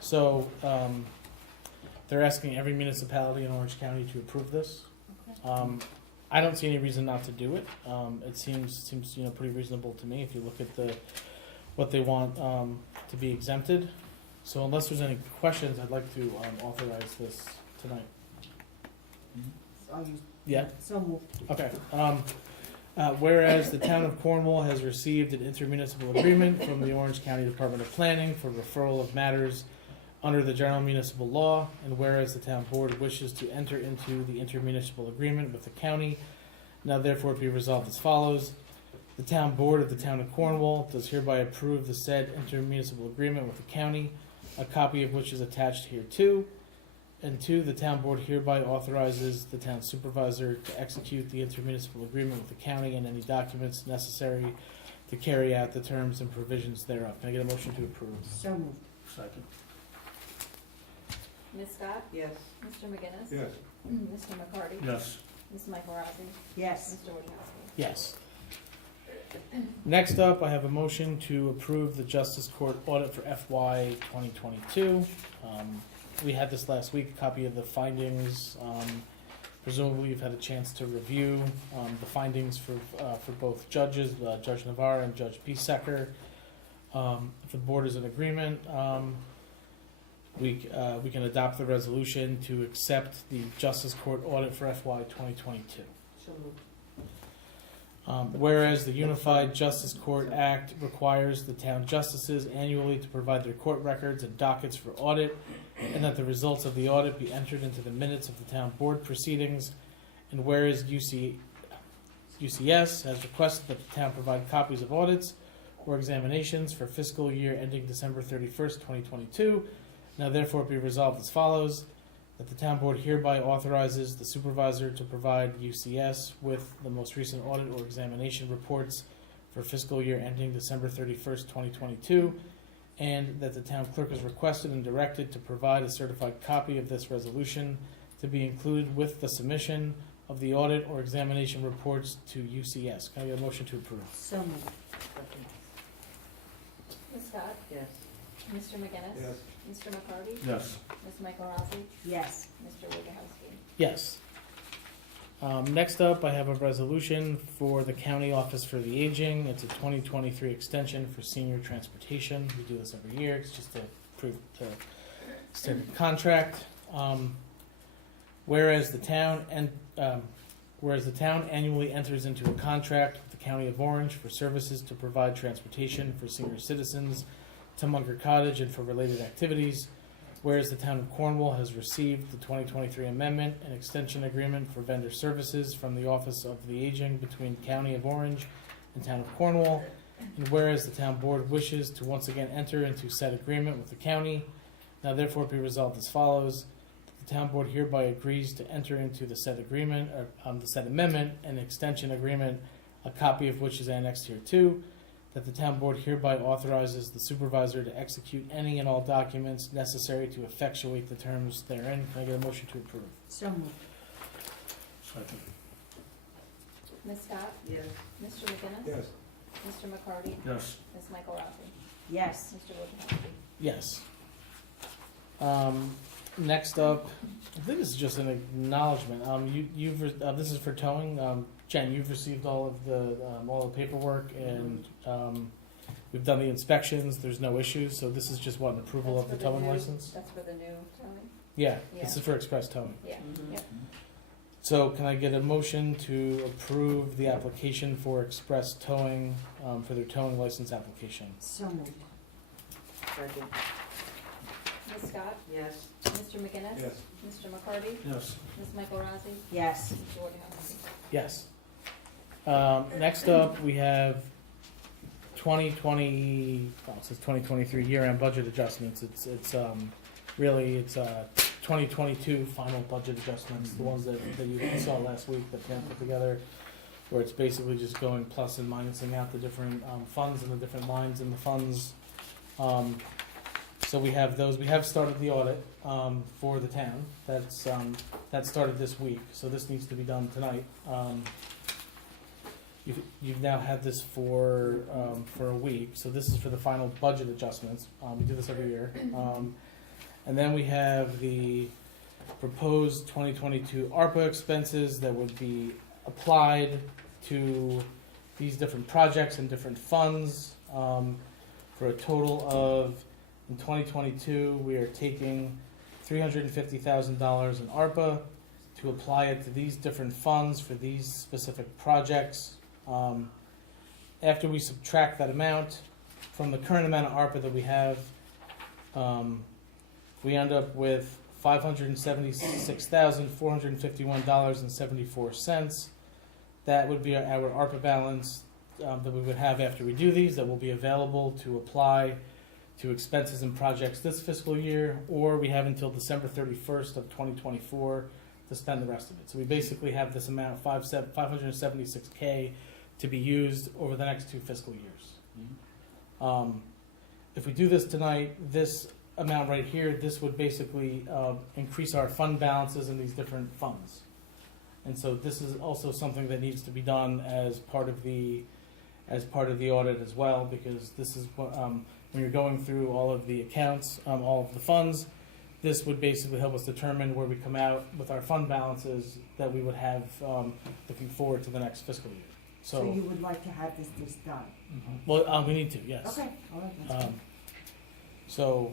So, they're asking every municipality in Orange County to approve this. Okay. I don't see any reason not to do it. It seems pretty reasonable to me if you look at what they want to be exempted. So unless there's any questions, I'd like to authorize this tonight. Yeah. So moved. Okay. Whereas the town of Cornwall has received an intermunicipal agreement from the Orange County Department of Planning for referral of matters under the general municipal law, and whereas the town board wishes to enter into the intermunicipal agreement with the county, now therefore be resolved as follows. The town board of the town of Cornwall does hereby approve the said intermunicipal agreement with the county, a copy of which is attached hereto. And two, the town board hereby authorizes the town supervisor to execute the intermunicipal agreement with the county and any documents necessary to carry out the terms and provisions thereof. Can I get a motion to approve? So moved. Second. Ms. Scott? Yes. Mr. McGinnis? Yes. Mr. McCarty? Yes. Ms. Michael Rossi? Yes. Mr. Wojciechowski? Yes. Next up, I have a motion to approve the Justice Court audit for FY 2022. We had this last week, a copy of the findings. Presumably you've had a chance to review the findings for both judges, Judge Navarre and Judge Biesecker. If the board is in agreement, we can adopt the resolution to accept the Justice Court audit for FY 2022. So moved. Whereas the Unified Justice Court Act requires the town justices annually to provide their court records and dockets for audit, and that the results of the audit be entered into the minutes of the town board proceedings, and whereas UCS has requested that the town provide copies of audits or examinations for fiscal year ending December 31st, 2022, now therefore be resolved as follows. That the town board hereby authorizes the supervisor to provide UCS with the most recent audit or examination reports for fiscal year ending December 31st, 2022, and that the town clerk is requested and directed to provide a certified copy of this resolution to be included with the submission of the audit or examination reports to UCS. Can I get a motion to approve? So moved. Ms. Scott? Yes. Mr. McGinnis? Yes. Mr. McCarty? Yes. Ms. Michael Rossi? Yes. Mr. Wojciechowski? Yes. Next up, I have a resolution for the County Office for the Aging. It's a 2023 extension for senior transportation. We do this every year. It's just to approve the standard contract. Whereas the town annually enters into a contract with the County of Orange for services to provide transportation for senior citizens to Munger Cottage and for related activities. Whereas the town of Cornwall has received the 2023 amendment and extension agreement for vendor services from the Office of the Aging between County of Orange and Town of Cornwall. And whereas the town board wishes to once again enter into said agreement with the county, now therefore be resolved as follows. The town board hereby agrees to enter into the said agreement, or the said amendment and extension agreement, a copy of which is annexed here too. That the town board hereby authorizes the supervisor to execute any and all documents necessary to effectuate the terms therein. Can I get a motion to approve? So moved. Second. Ms. Scott? Yes. Mr. McGinnis? Yes. Mr. McCarty? Yes. Ms. Michael Rossi? Yes. Mr. Wojciechowski? Yes. Next up, I think this is just an acknowledgement. This is for towing. Jen, you've received all the paperwork, and we've done the inspections. There's no issues, so this is just what, an approval That's of the for towing new- license? That's for the new towing? Yeah, Yeah. this is for express towing. Yeah, Mhm. yep. So can I get a motion to approve the application for express towing, for their towing license application? So moved. Second. Ms. Scott? Yes. Mr. McGinnis? Yes. Mr. McCarty? Yes. Ms. Michael Rossi? Yes. Mr. Wojciechowski? Yes. Next up, we have 2020, it says 2023 year-end budget adjustments. It's 2022 final budget adjustments, the ones that you saw last week that Pam put together, where it's basically just going plus and minusing out the different funds and the different lines in the funds. So we have those. We have started the audit for the town. That started this week, so this needs to be done tonight. You've now had this for a week, so this is for the final budget adjustments. We do this every year. And then we have the proposed 2022 ARPA expenses that would be applied to these different projects and different funds, for a total of, in 2022, we are taking $350,000 in ARPA to apply it to these different funds for these specific projects. After we subtract that amount from the current amount of ARPA that we have, we end up with $576,451.74. That would be our ARPA balance that we would have after we do these, that will be available to apply to expenses and projects this fiscal year, or we have until December 31st of 2024 to spend the rest of it. So we basically have this amount, $576K, to be used over the next 2 fiscal years. If we do this tonight, this amount right here, this would basically increase our fund balances in these different funds. And so this is also something that needs to be done as part of the audit as well, because this is what, when you're going through all of the accounts, all of the funds, this would basically help us determine where we come out with our fund balances that we would have looking forward to the next fiscal year. So you would like to have this done? Well, we need to, yes. Okay, all right, that's good. So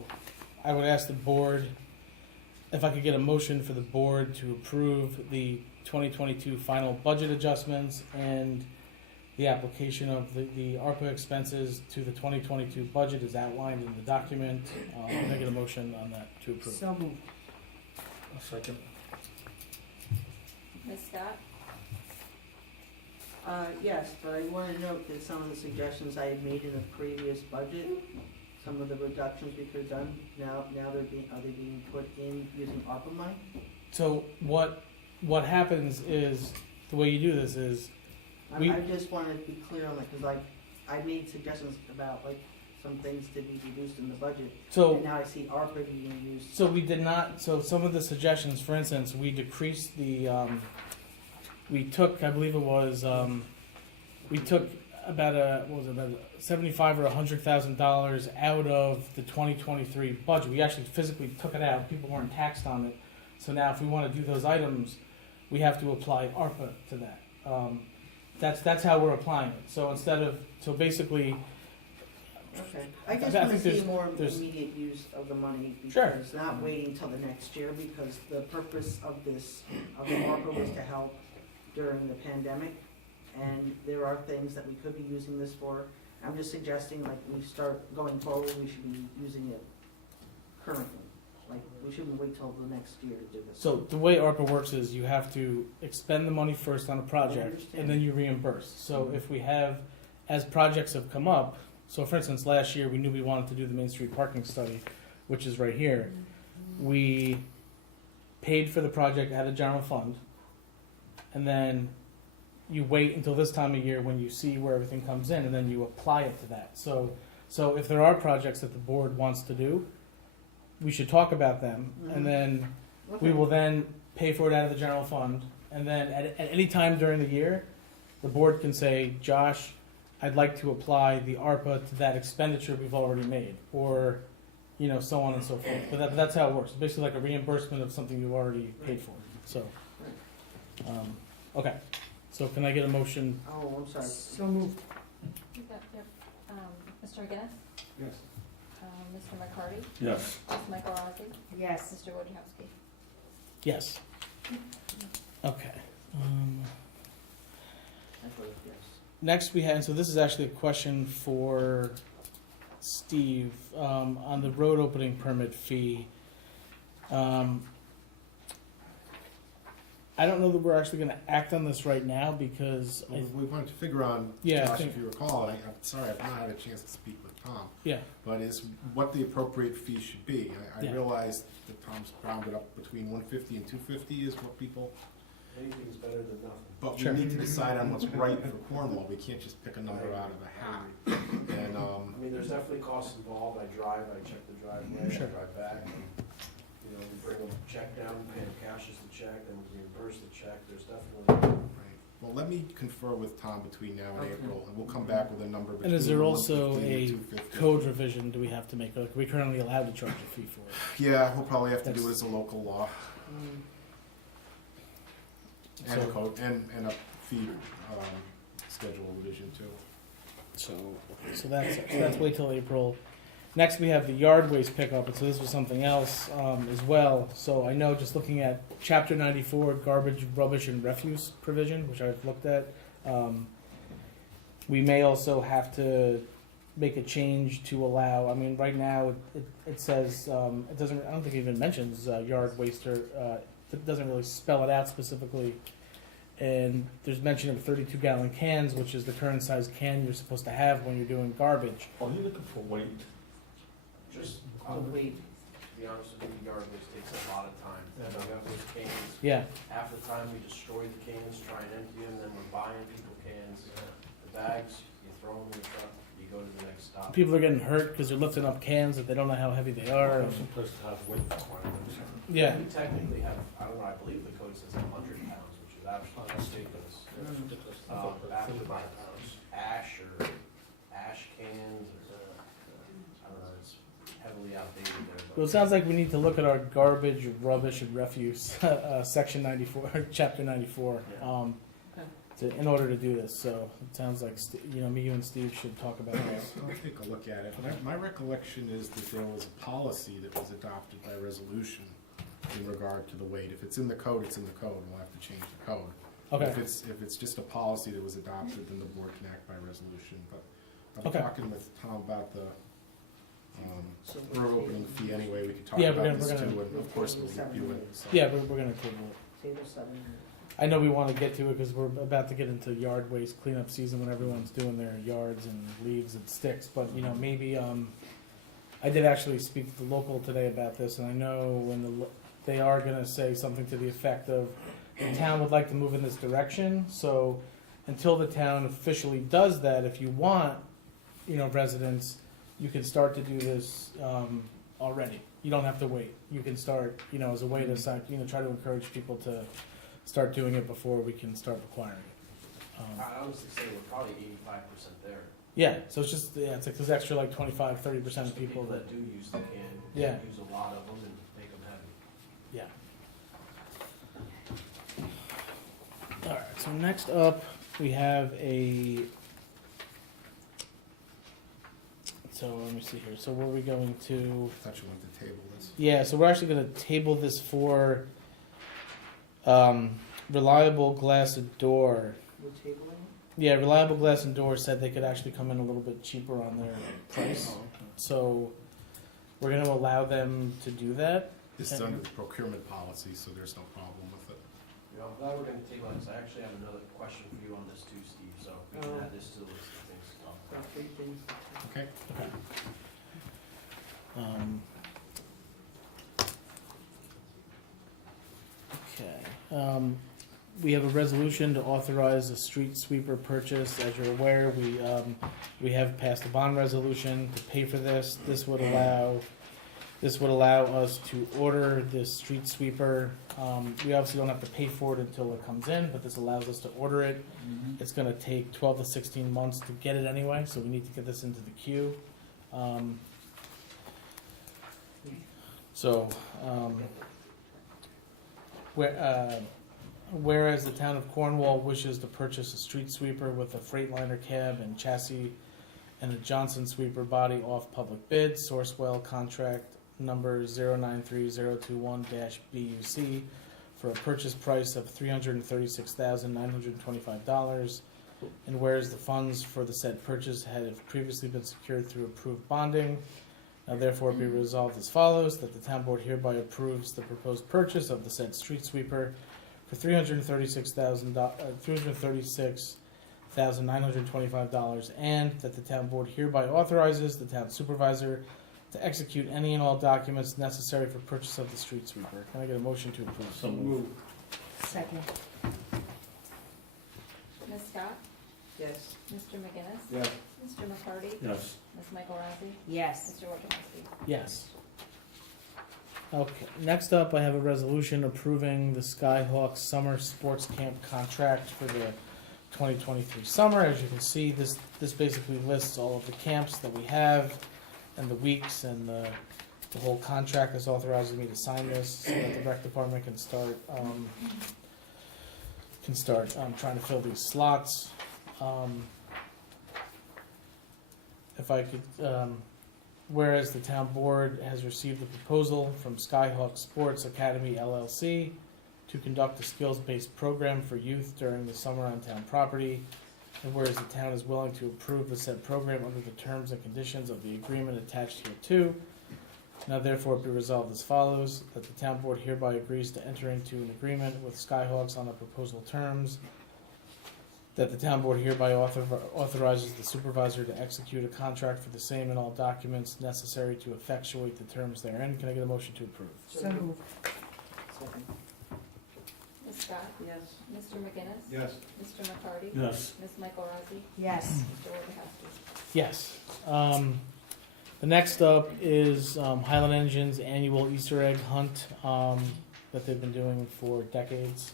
I would ask the board if I could get a motion for the board to approve the 2022 final budget adjustments and the application of the ARPA expenses to the 2022 budget is outlined in the document. Can I get a motion on that to approve? So moved. A second. Ms. Scott? Yes, but I want to note that some of the suggestions I had made in the previous budget, some of the reductions we could have done, now are they being put in using ARPA money? So what happens is, the way you do this is, I just want to be clear on that, because I made suggestions about like some things to be reduced in the budget, so and now I see ARPA being used. So we did not, so some of the suggestions, for instance, we decreased the, we took, I believe it was, we took about about $75,000 or $100,000 out of the 2023 budget. We actually physically took it out. People weren't taxed on it. So now if we want to do those items, we have to apply ARPA to that. That's how we're applying it. So basically, Okay, I just I want to think see more there's- immediate use of the money, Sure. because not waiting till the next year, because the purpose of the ARPA was to help during the pandemic, and there are things that we could be using this for. I'm just suggesting, like, we start going forward, we should be using it currently. Like, we shouldn't wait till the next year to do this. so the way ARPA works is you have to expend the money first on a I project, understand. and then you reimburse. So if we have, as projects have come up, so for instance, last year we knew we wanted to do the Main Street parking study, which is right here. We paid for the project out of general fund, and then you wait until this time of year when you see where everything comes in, and then you apply it to that. So if there are projects that the board wants to do, we should talk about them, and then we will then pay for it out of the general fund, and then at any time during the year, the board can say, Josh, I'd like to apply the ARPA to that expenditure we've already made, or, so on and so forth. But that's how it works. It's basically like a reimbursement of something you've already paid for. So, okay. So can I get a motion? Oh, I'm sorry. So moved. You got your, Mr. McGinnis? Yes. Mr. McCarty? Yes. Ms. Michael Rossi? Yes. Mr. Wojciechowski? Yes. Okay. I voted yes. Next we had, so this is actually a question for Steve, on the road opening permit fee. I don't know that we're actually gonna act on this right now because, Well, we wanted to figure on, Yeah, I Josh, think- if you recall, and I'm sorry, I've not had a chance to speak with Tom, yeah, but is what the appropriate fee should be. I Yeah. realized that Tom's rounded up between 150 and 250 is what people, Anything's better than nothing. but Sure. we need to decide on what's right for Cornwall. We can't just pick a number out of a hat. And, I mean, there's definitely costs involved. I drive, I check the driveway, Sure. I drive back. And, we bring a check down, pay the cash as the check, then we reimburse the check. There's definitely, right. Well, let me confer with Tom between now and Okay. April, and we'll come back with a number between And is there also 150 a and 250. code revision do we have to make? Like, are we currently allowed to charge a fee for it? Yeah, we'll probably have to do it That's- as a local law, Mm. and a So- code, and a fee, schedule revision too. So that's wait till April. Next, we have the yard waste pickup, and so this was something else as well. So I know, just looking at Chapter 94, garbage, rubbish, and refuse provision, which I've looked at, we may also have to make a change to allow. I mean, right now it says it doesn't. I don't think it even mentions yard waste, or it doesn't really spell it out specifically. And there's mention of 32-gallon cans, which is the current size can you're supposed to have when you're doing garbage. Are you looking for weight? Just, Oh, wait. to be honest with you, yard waste takes a lot of time. You know, we have those cans, Yeah, half the time we destroy the cans, try and empty them, then we're buying people cans. The bags, you throw them in the truck, you go to the next stop. people are getting hurt because they're lifting up cans that they don't know how heavy they are. Some places have weight requirements. Yeah, We technically have, I don't know, I believe the code says 100 pounds, which is absolutely ridiculous. That's ridiculous. I Um, thought that after was my 5 pounds. ash or ash cans, or, I don't know, it's heavily outdated there. but- well, it sounds like we need to look at our garbage, rubbish, and refuse, section 94, chapter 94, in order to do this. So it sounds like, me, you, and Steve should talk about this. I'll take a look at it. My recollection is that there was a policy that was adopted by resolution in regard to the weight. If it's in the code, it's in the code, we'll have to change the code. Okay, If it's just a policy that was adopted, then the board can act by resolution, but I'm Okay. talking with Tom about the, So borough opening fee anyway, we could talk Yeah, we're about gonna- this we're too, gonna- and of course we'll review it, so. yeah, we're gonna table it. Table 7. I know we want to get to it because we're about to get into yard waste cleanup season when everyone's doing their yards and leaves and sticks. But maybe I did actually speak to the local today about this, and I know when they are going to say something to the effect of the town would like to move in this direction. So until the town officially does that, if you want, residents, you can start to do this already. You don't have to wait. You can start, as a way to try to encourage people to start doing it before we can start requiring it. I honestly say we're probably 85% there. Yeah, so it's just, it's like there's extra like 25-30% of The people that, that do use the can, Yeah. use a lot of them and make them heavy. yeah. Alright, so next up, we have so let me see here, so were we going to, I thought you wanted to table this. yeah, so we're actually gonna table this for, Reliable Glass and Door. We're tabling? Yeah, Reliable Glass and Door said they could actually come in a little bit cheaper on their price. So we're going to allow them to do that. This is under the procurement policy, so there's no problem with it. You know, now we're gonna take on this. I actually have another question for you on this too, Steve, so we can add this to the list of things to talk about. Got 3 things. Okay? Okay. We have a resolution to authorize a street sweeper purchase. As you're aware, we have passed a bond resolution to pay for this. This would allow us to order this street sweeper. We obviously don't have to pay for it until it comes in, but this allows us to order it. It's going to take 12 to 16 months to get it anyway, so we need to get this into the queue. Whereas the town of Cornwall wishes to purchase a street sweeper with a Freightliner cab and chassis and a Johnson sweeper body off public bid, Sourcewell contract number 093021-BUC for a purchase price of $336,925. And whereas the funds for the said purchase have previously been secured through approved bonding, now therefore be resolved as follows, that the town board hereby approves the proposed purchase of the said street sweeper for $336,925, and that the town board hereby authorizes the town supervisor to execute any and all documents necessary for purchase of the street sweeper. Can I get a motion to approve? So moved. Second. Ms. Scott? Yes. Mr. McGinnis? Yes. Mr. McCarty? Yes. Ms. Michael Rossi? Yes. Mr. Wojciechowski? Yes. Okay, next up, I have a resolution approving the Skyhawk Summer Sports Camp contract for the 2023 summer. As you can see, this basically lists all of the camps that we have and the weeks and the whole contract is authorizing me to sign this so that the rec department can start trying to fill these slots. If I could, whereas the town board has received a proposal from Skyhawk Sports Academy LLC to conduct a skills-based program for youth during the summer on town property, and whereas the town is willing to approve the said program under the terms and conditions of the agreement attached hereto, now therefore be resolved as follows, that the town board hereby agrees to enter into an agreement with Skyhawks on the proposal terms, that the town board hereby authorizes the supervisor to execute a contract for the same and all documents necessary to effectuate the terms therein. Can I get a motion to approve? So moved. Second. Ms. Scott? Yes. Mr. McGinnis? Yes. Mr. McCarty? Yes. Ms. Michael Rossi? Yes. Mr. Wojciechowski? Yes. The next up is Highland Engine's annual Easter egg hunt that they've been doing for decades.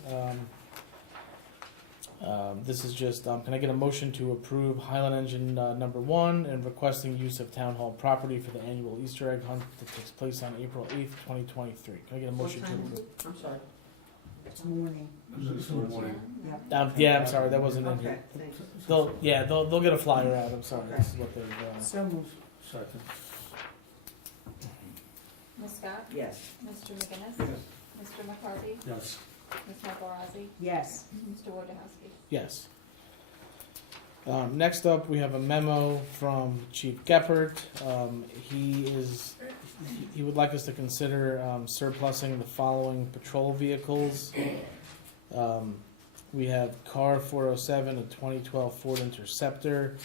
This is just, can I get a motion to approve Highland Engine number 1 and requesting use of town hall property for the annual Easter egg hunt that takes place on April 8th, 2023? Can I get a motion to What time approve? is it? I'm sorry. It's morning. Yep. Yeah, I'm sorry, that wasn't in Okay, here. thanks. They'll get a flyer out. I'm sorry. Okay. This is what they've. So moved. Second. Ms. Scott? Yes. Mr. McGinnis? Yes. Mr. McCarty? Yes. Ms. Michael Rossi? Yes. Mr. Wojciechowski? Yes. Next up, we have a memo from Chief Geppert. He would like us to consider surplusing the following patrol vehicles. We have Car 407, a 2012 Ford Interceptor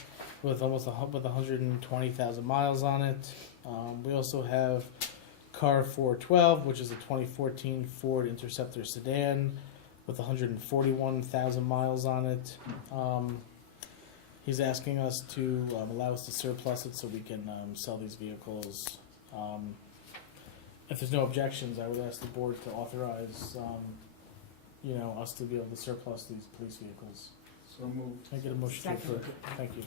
with with 120,000 miles on it. We also have Car 412, which is a 2014 Ford Interceptor sedan with 141,000 miles on it. He's asking us to allow us to surplus it so we can sell these vehicles. If there's no objections, I would ask the board to authorize, us to be able to surplus these police vehicles. So moved. Can I get a motion to Second. approve? Thank you.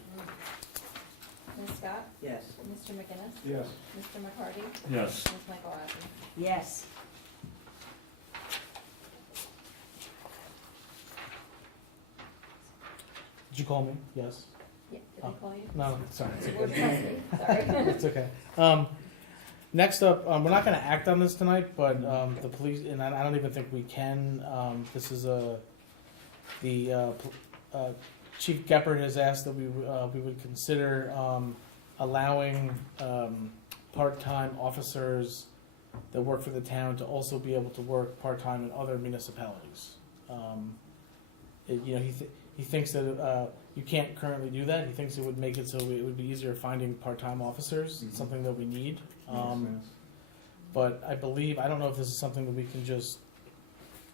Ms. Scott? Yes. Mr. McGinnis? Yes. Mr. McCarty? Yes. Ms. Michael Rossi? Yes. Did you call me? Yes. Yeah, did I call you? No, sorry. Mr. Wojciechowski? Sorry. It's okay. Next up, we're not going to act on this tonight, but the police, and I don't even think we can. This is Chief Geppert has asked that we would consider allowing part-time officers that work for the town to also be able to work part-time in other municipalities. He thinks that you can't currently do that. He thinks it would make it so it would be easier finding part-time officers. It's something that we need. But I don't know if this is something that we can just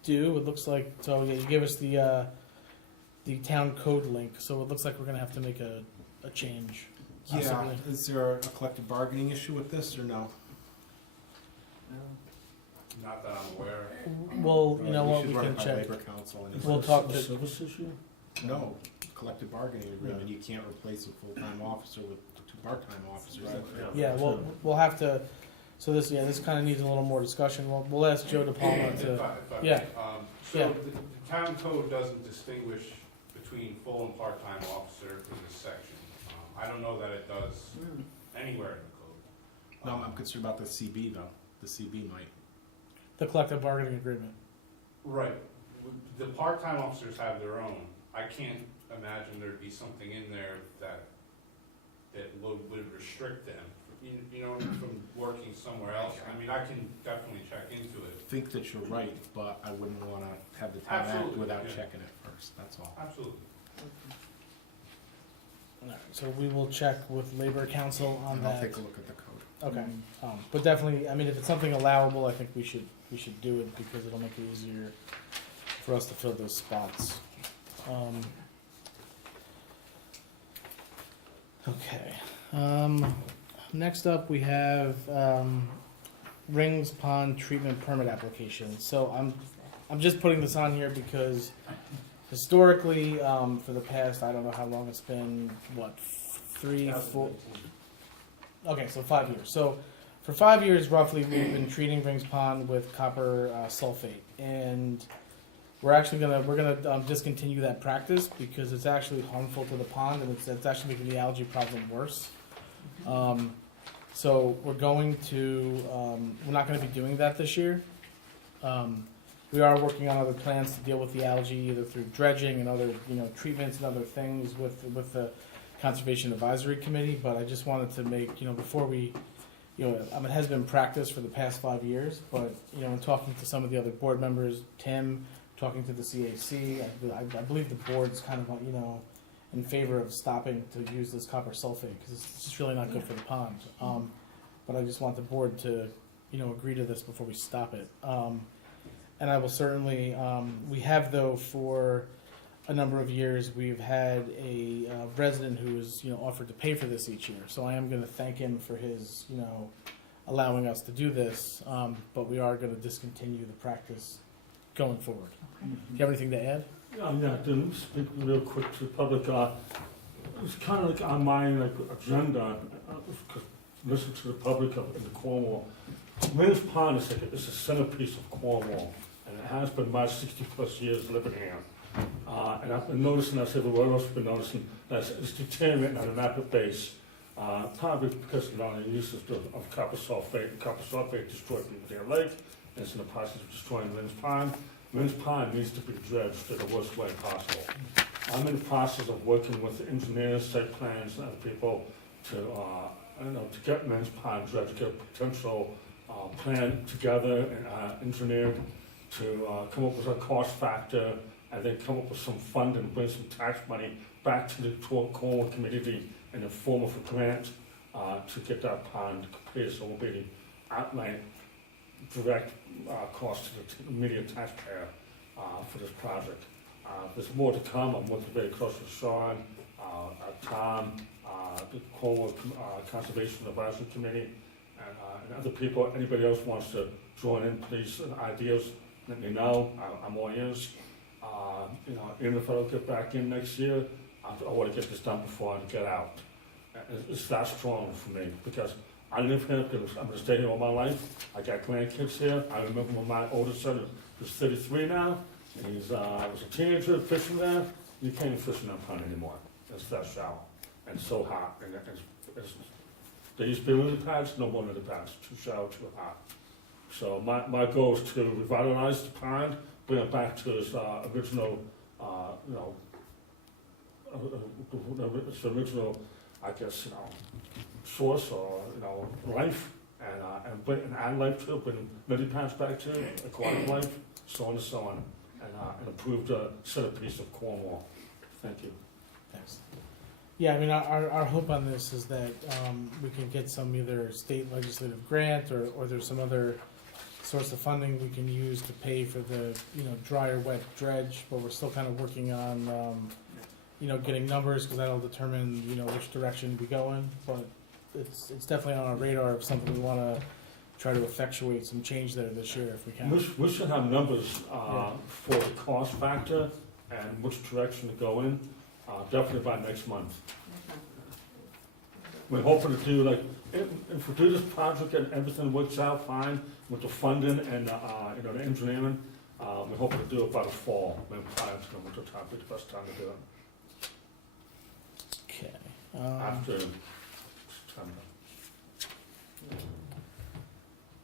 do. It looks like, so yeah, you gave us the town code link, so it looks like we're gonna have to make a change. Yeah, Possibly. is there a collective bargaining issue with this, or no? Not that I'm aware of. Well, you know We what, should we run can it by check. Labor Council, and We'll talk to, Service issue? no, collective bargaining agreement, you can't replace a full-time officer with two part-time officers. yeah, we'll have to, so this kind of needs a little more discussion. We'll ask Joe DePalma If to, I may. yeah. So Yeah. the town code doesn't distinguish between full and part-time officer in this section. I don't know that it does Mm. anywhere in the code. No, I'm concerned about the CB though, the CB might. the collective bargaining agreement. Right. The part-time officers have their own. I can't imagine there'd be something in there that would restrict them, from working somewhere else. I mean, I can definitely check into I it. think that you're right, but I wouldn't wanna have the town act Absolutely, without yeah. checking it first, that's all. Absolutely. All right, so we will check with Labor Council on And I'll that. take a look at the code. Okay, but definitely, I mean, if it's something allowable, I think we should do it because it'll make it easier for us to fill those spots. Okay, next up we have Rings Pond Treatment Permit Application. So I'm just putting this on here because historically, for the past, I don't know how long it's been, what, 3, 4, 2019. okay, so 5 years. So for 5 years roughly, we've been treating Rings Pond with copper sulfate, and we're gonna discontinue that practice because it's actually harmful to the pond, and it's actually making the algae problem worse. So we're not gonna be doing that this year. We are working on other plans to deal with the algae, either through dredging and other, treatments and other things with the Conservation Advisory Committee, but I just wanted to make, before we, it has been practice for the past 5 years, but, in talking to some of the other board members, Tim, talking to the CAC, I believe the board's kind of, in favor of stopping to use this copper sulfate, because it's just really not good for the pond. But I just want the board to, agree to this before we stop it. And I will certainly, we have though, for a number of years, we've had a resident who has, offered to pay for this each year. So I am going to thank him for his, allowing us to do this. But we are going to discontinue the practice going forward. Do you have anything to add? Yeah, to speak real quick to the public, it's kind of like on my agenda, listen to the public in the Cornwall. Mills Pond is it's a centerpiece of Cornwall, and it has been my 60+ years living here. And I've been noticing, as everyone else has been noticing, that it's deteriorating on an rapid base, probably because of the use of copper sulfate. Copper sulfate destroyed Beaver Lake, and it's in the process of destroying Mills Pond. Mills Pond needs to be dredged in the worst way possible. I'm in the process of working with engineers, site plans, and other people to get Mills Pond dredged, get a potential plan together and engineered to come up with a cost factor, and then come up with some fund and bring some tax money back to the Cornwall community in the form of a grant to get that pond completed, so it will be outright direct cost to the immediate taxpayer for this project. There's more to come. I'm working very close with Sean, Tom, the Cornwall Conservation Advisory Committee, and other people. Anybody else wants to join in, please, ideas, let me know. I'm all ears. Even if I don't get back in next year, I want to get this done before I get out. It's that strong for me because I live here because I'm going to stay here all my life. I got grandkids here. I remember when my oldest son is 33 now, and he was a teenager fishing there. You can't even fish in that pond anymore. It's that shallow and so hot. And there used to be lily pads, no more lily pads. Too shallow, too hot. So my goal is to revitalize the pond, bring it back to its original, its original, I guess, source or life, and add life to it, bring lily pads back to it, aquatic life, so on and so on, and improve the centerpiece of Cornwall. Thank you. Thanks. Yeah, I mean, our hope on this is that we can get some either state legislative grant or there's some other source of funding we can use to pay for the, dry or wet dredge, but we're still kind of working on, getting numbers, because that'll determine, which direction we go in, but it's definitely on our radar of something we want to try to effectuate some change there this year if we can. We should have numbers for the cost factor and which direction to go in, definitely by next month. We're hoping to do if we do this project and everything works out fine with the funding and the engineering, we're hoping to do it by the fall. Maybe prior to the winter time, be the best time to do it. Okay. After September.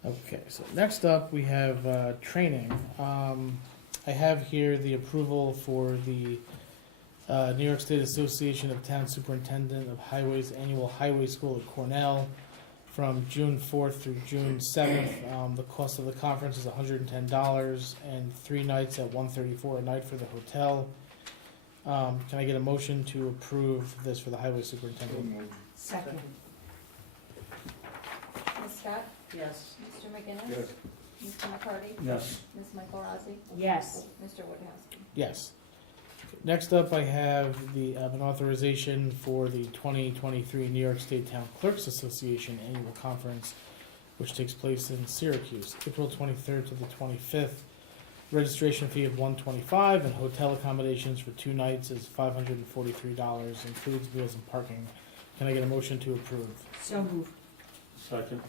Okay, so next up we have training. I have here the approval for the New York State Association of Town Superintendent of Highways Annual Highway School at Cornell from June 4th through June 7th. The cost of the conference is $110 and 3 nights at $134 a night for the hotel. Can I get a motion to approve this for the highway superintendent? Second. Ms. Scott? Yes. Mr. McGinnis? Yes. Mr. McCarty? Yes. Ms. Michael Rossi? Yes. Mr. Woodhouses? Yes. Next up, I have an authorization for the 2023 New York State Town Clerks Association Annual Conference, which takes place in Syracuse, April 23rd to the 25th. registration fee of $125, and hotel accommodations for 2 nights is $543, includes meals and parking. Can I get a motion to approve? So moved. Second.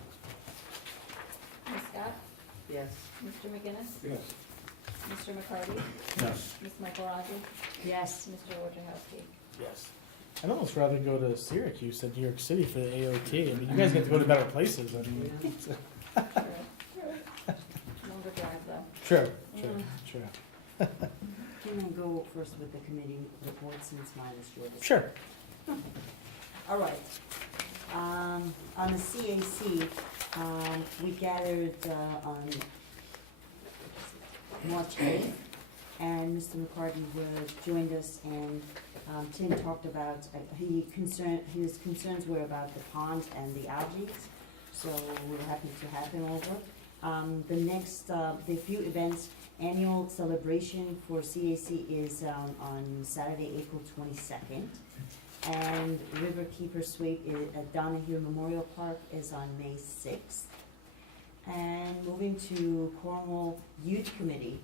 Ms. Scott? Yes. Mr. McGinnis? Yes. Mr. McCarty? Yes. Ms. Michael Rossi? Yes. Mr. Wojciechowski? Yes. I'd almost rather go to Syracuse than New York City for the AOT. I mean, you guys get to go to better places. I mean, True. Longer drive though. true, Mm. true. Can I go first with the committee report since mine is shortest? Sure. All right. On the CAC, we gathered on March 8th, and Mr. McCarty joined us, and Tim talked about, his concerns were about the pond and the algae, so we're happy to have him over. The next, the few events, annual celebration for CAC is on Saturday, April 22nd. And Riverkeeper Sweep at Donahue Memorial Park is on May 6th. And moving to Cornwall Youth Committee.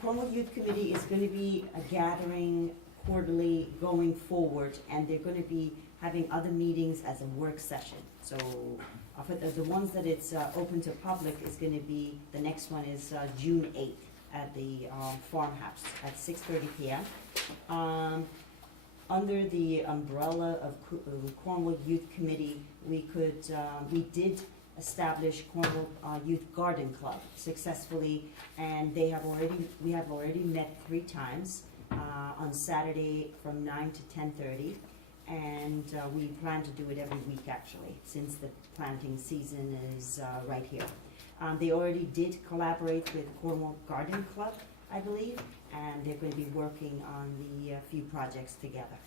Cornwall Youth Committee is going to be a gathering quarterly going forward, and they're going to be having other meetings as a work session. So for the ones that it's open to public is going to be, the next one is June 8th at the farmhouse at 6:30 p.m. Under the umbrella of Cornwall Youth Committee, we did establish Cornwall Youth Garden Club successfully, and we have already met 3 times on Saturday from 9 to 10:30, and we plan to do it every week actually, since the planting season is right here. They already did collaborate with Cornwall Garden Club, I believe, and they're going to be working on the few projects together.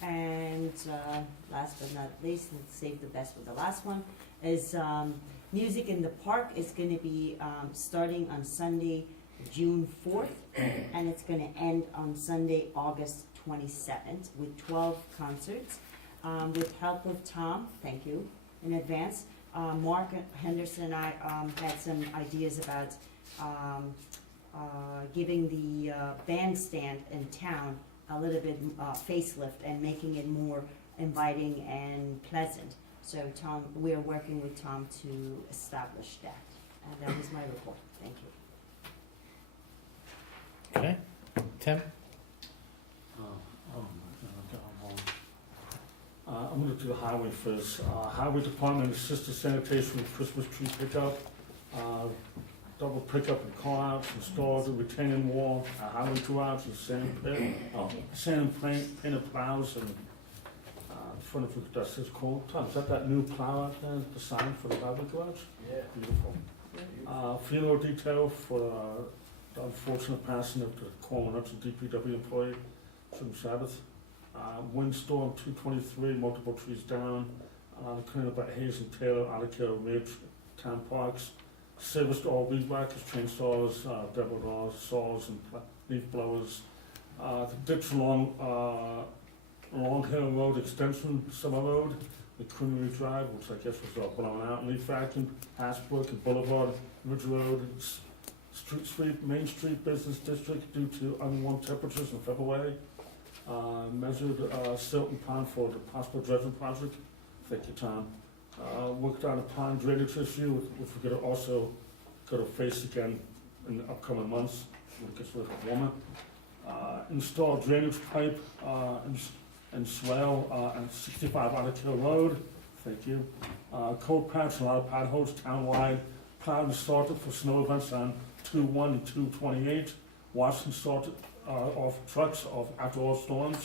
And last but not least, let's save the best for the last one, is Music in the Park is going to be starting on Sunday, June 4th, and it's going to end on Sunday, August 27th, with 12 concerts. With help of Tom, thank you in advance. Mark Henderson and I had some ideas about giving the bandstand in town a little bit facelift and making it more inviting and pleasant. So Tom, we're working with Tom to establish that. And that was my report. Thank you. Okay. Tim? I'm gonna do the highway first. Highway Department assisted sanitation with Christmas tree pickup, double pickup and call outs, installed a retaining wall, highway 2 outs, and sand and painted plows, and I don't know if that's his call. Tom, is that new plow out there, the sign for the highway garage? Yeah. Beautiful. Funeral detail for the unfortunate passing of the Cornwall DPW employee from Sabbath. Windstorm 223, multiple trees down. Clean up at Hayes and Taylor, Alacare Ridge, Town Parks. Serviced all weed whackers, chainsaws, double doors, saws, and leaf blowers. The ditch along Long Hill Road Extension, Summer Road, the Creamery Drive, which I guess was all blown out. Leaf vacuum, Ashbrook and Boulevard, Ridge Road, Street Sweep, Main Street Business District due to unwarm temperatures in February. Measured silt and pond for the possible dredging project. Thank you, Tom. Worked on a pond drainage issue, which we're gonna also face again in the upcoming months when it gets a little warmer. Installed drainage pipe and swale on 65 Ottakill Road. Thank you. Cold patch, a lot of potholes townwide. Plowed and salted for snow events on 2/1 and 2/28. Washed and salted off trucks after all storms.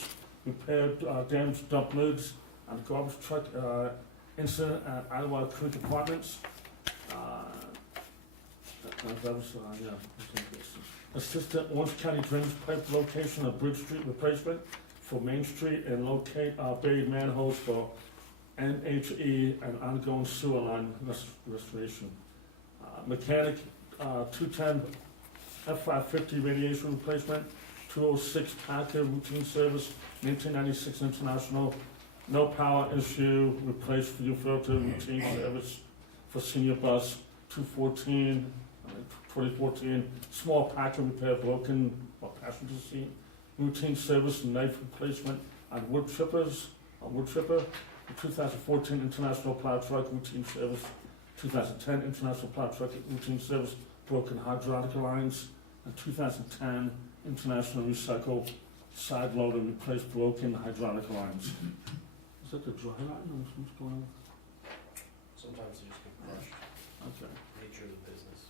Repaired damaged dump lids on the garbage truck incident at Iowa Creek Apartments. That was, yeah. Assistant Orange County drainage pipe location of Bridge Street replacement for Main Street and locate buried manholes for NHE and ongoing sewer line restoration. Mechanic 210 F550 radiation replacement, 206 Packer routine service, 1996 International, no power issue, replace fuel filter routine service for senior bus, 2014, small packer repair broken or passenger seat, routine service and knife replacement on wood chippers, the 2014 International Plow Truck routine service, 2010 International Plow Truck routine service, broken hydraulic lines, and 2010 International Recycle side loader replaced broken hydraulic lines. Is that the dry line or what's going on? Sometimes they just get crushed, Okay. nature of the business.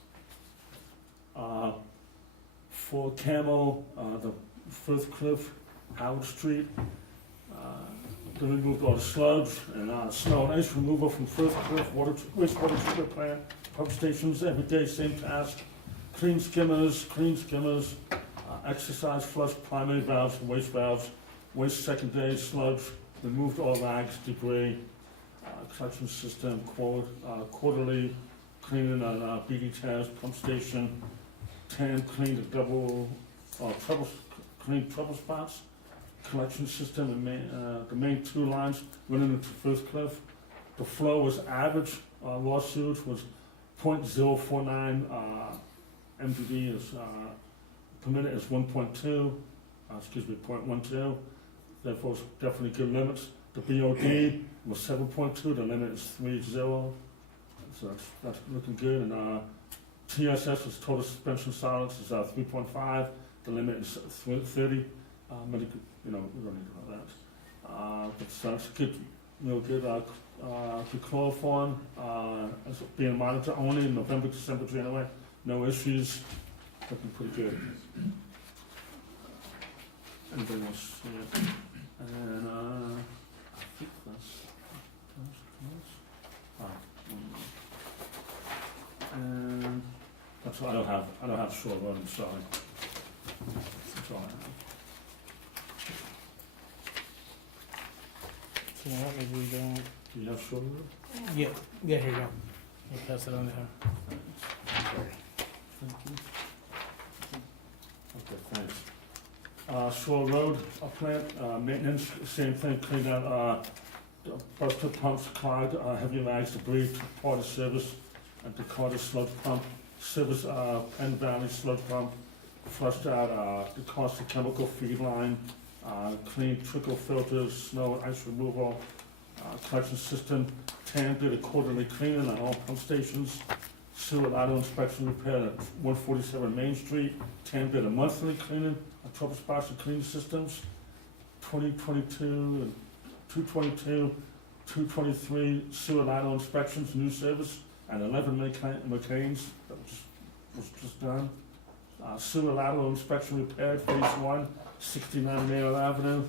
For Camo, the Firth Cliff, Howard Street, they removed all the sludge and snow and ice removal from Firth Cliff, wastewater treatment plant, pump stations, every day, same task. Clean skimmers, exercise flush primary valves and waste valves, waste secondary sludge, removed all rags, debris, collection system, quarterly cleaning on BD tires, pump station, cleaned trouble spots, collection system, and the main two lines running into First Cliff. The flow was average, lawsuits was .049, MPD is, per minute is 1.2, 0.12, therefore it's definitely good limits. The BOD was 7.2, the limit is 30, so that's looking good. And TSS was total suspension solids is 3.5, the limit is 30. Medical, we don't need to know that. But that's good, real good. The chloroform is being monitored only in November, December, January. No issues, looking pretty good. Anybody wants to see it? And I think that's and that's all I don't have. I don't have short run, sorry. That's all I have. So now maybe we don't. Do you have short run? Yeah, here you go. We'll pass it on to him. Thank you. Okay, thanks. Shore Road, plant, maintenance, same thing, cleaned out, busted pumps, clogged, heavy rags, debris, part of service, and Dakota sludge pump, service, Penn Valley sludge pump, flushed out, the cost of chemical feed line, clean trickle filters, snow and ice removal, collection system, TAM did a quarterly cleaning on all pump stations, sewer auto inspection repair at 147 Main Street, TAM did a monthly cleaning on trouble spots and cleaning systems, 2022 and 222, 223 sewer auto inspections, new service, and 11 McCain's that was just done. Sewer lateral inspection repaired, phase 1, 69 Mayor Avenue.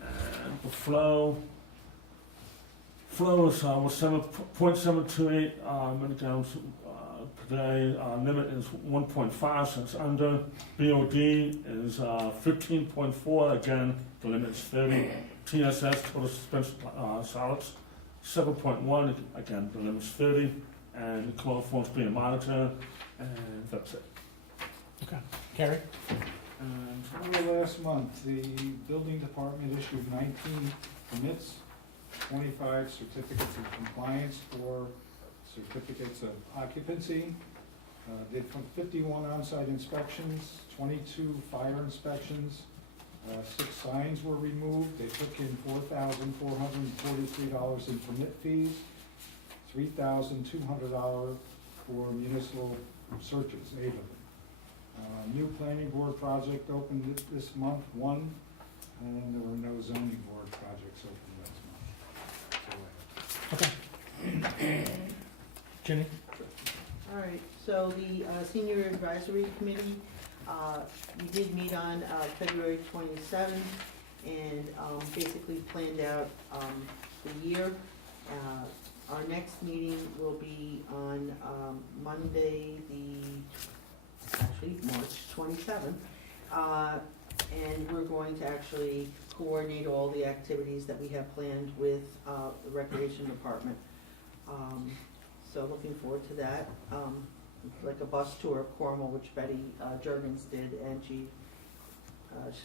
And the flow is was 7.728 milligrams per day. Limit is 1.5, so it's under. BOD is 15.4, again, the limit is 30. TSS, total suspension solids, 7.1, again, the limit is 30. And the chloroform's being monitored, and that's it. Carrie? And over the last month, the building department issued 19 permits, 25 certificates of compliance for certificates of occupancy. Did 51 on-site inspections, 22 fire inspections, 6 signs were removed. They took in $4,443 in permit fees, $3,200 for municipal searches, 8 of them. New planning board project opened this month, 1, and there were no zoning board projects open this month. Jenny? All right, so the Senior Advisory Committee, we did meet on February 27th and basically planned out the year. Our next meeting will be on Monday, March 27th. And we're going to actually coordinate all the activities that we have planned with the Recreation Department. So looking forward to that. Like a bus tour of Cornwall, which Betty Juergens did, and she's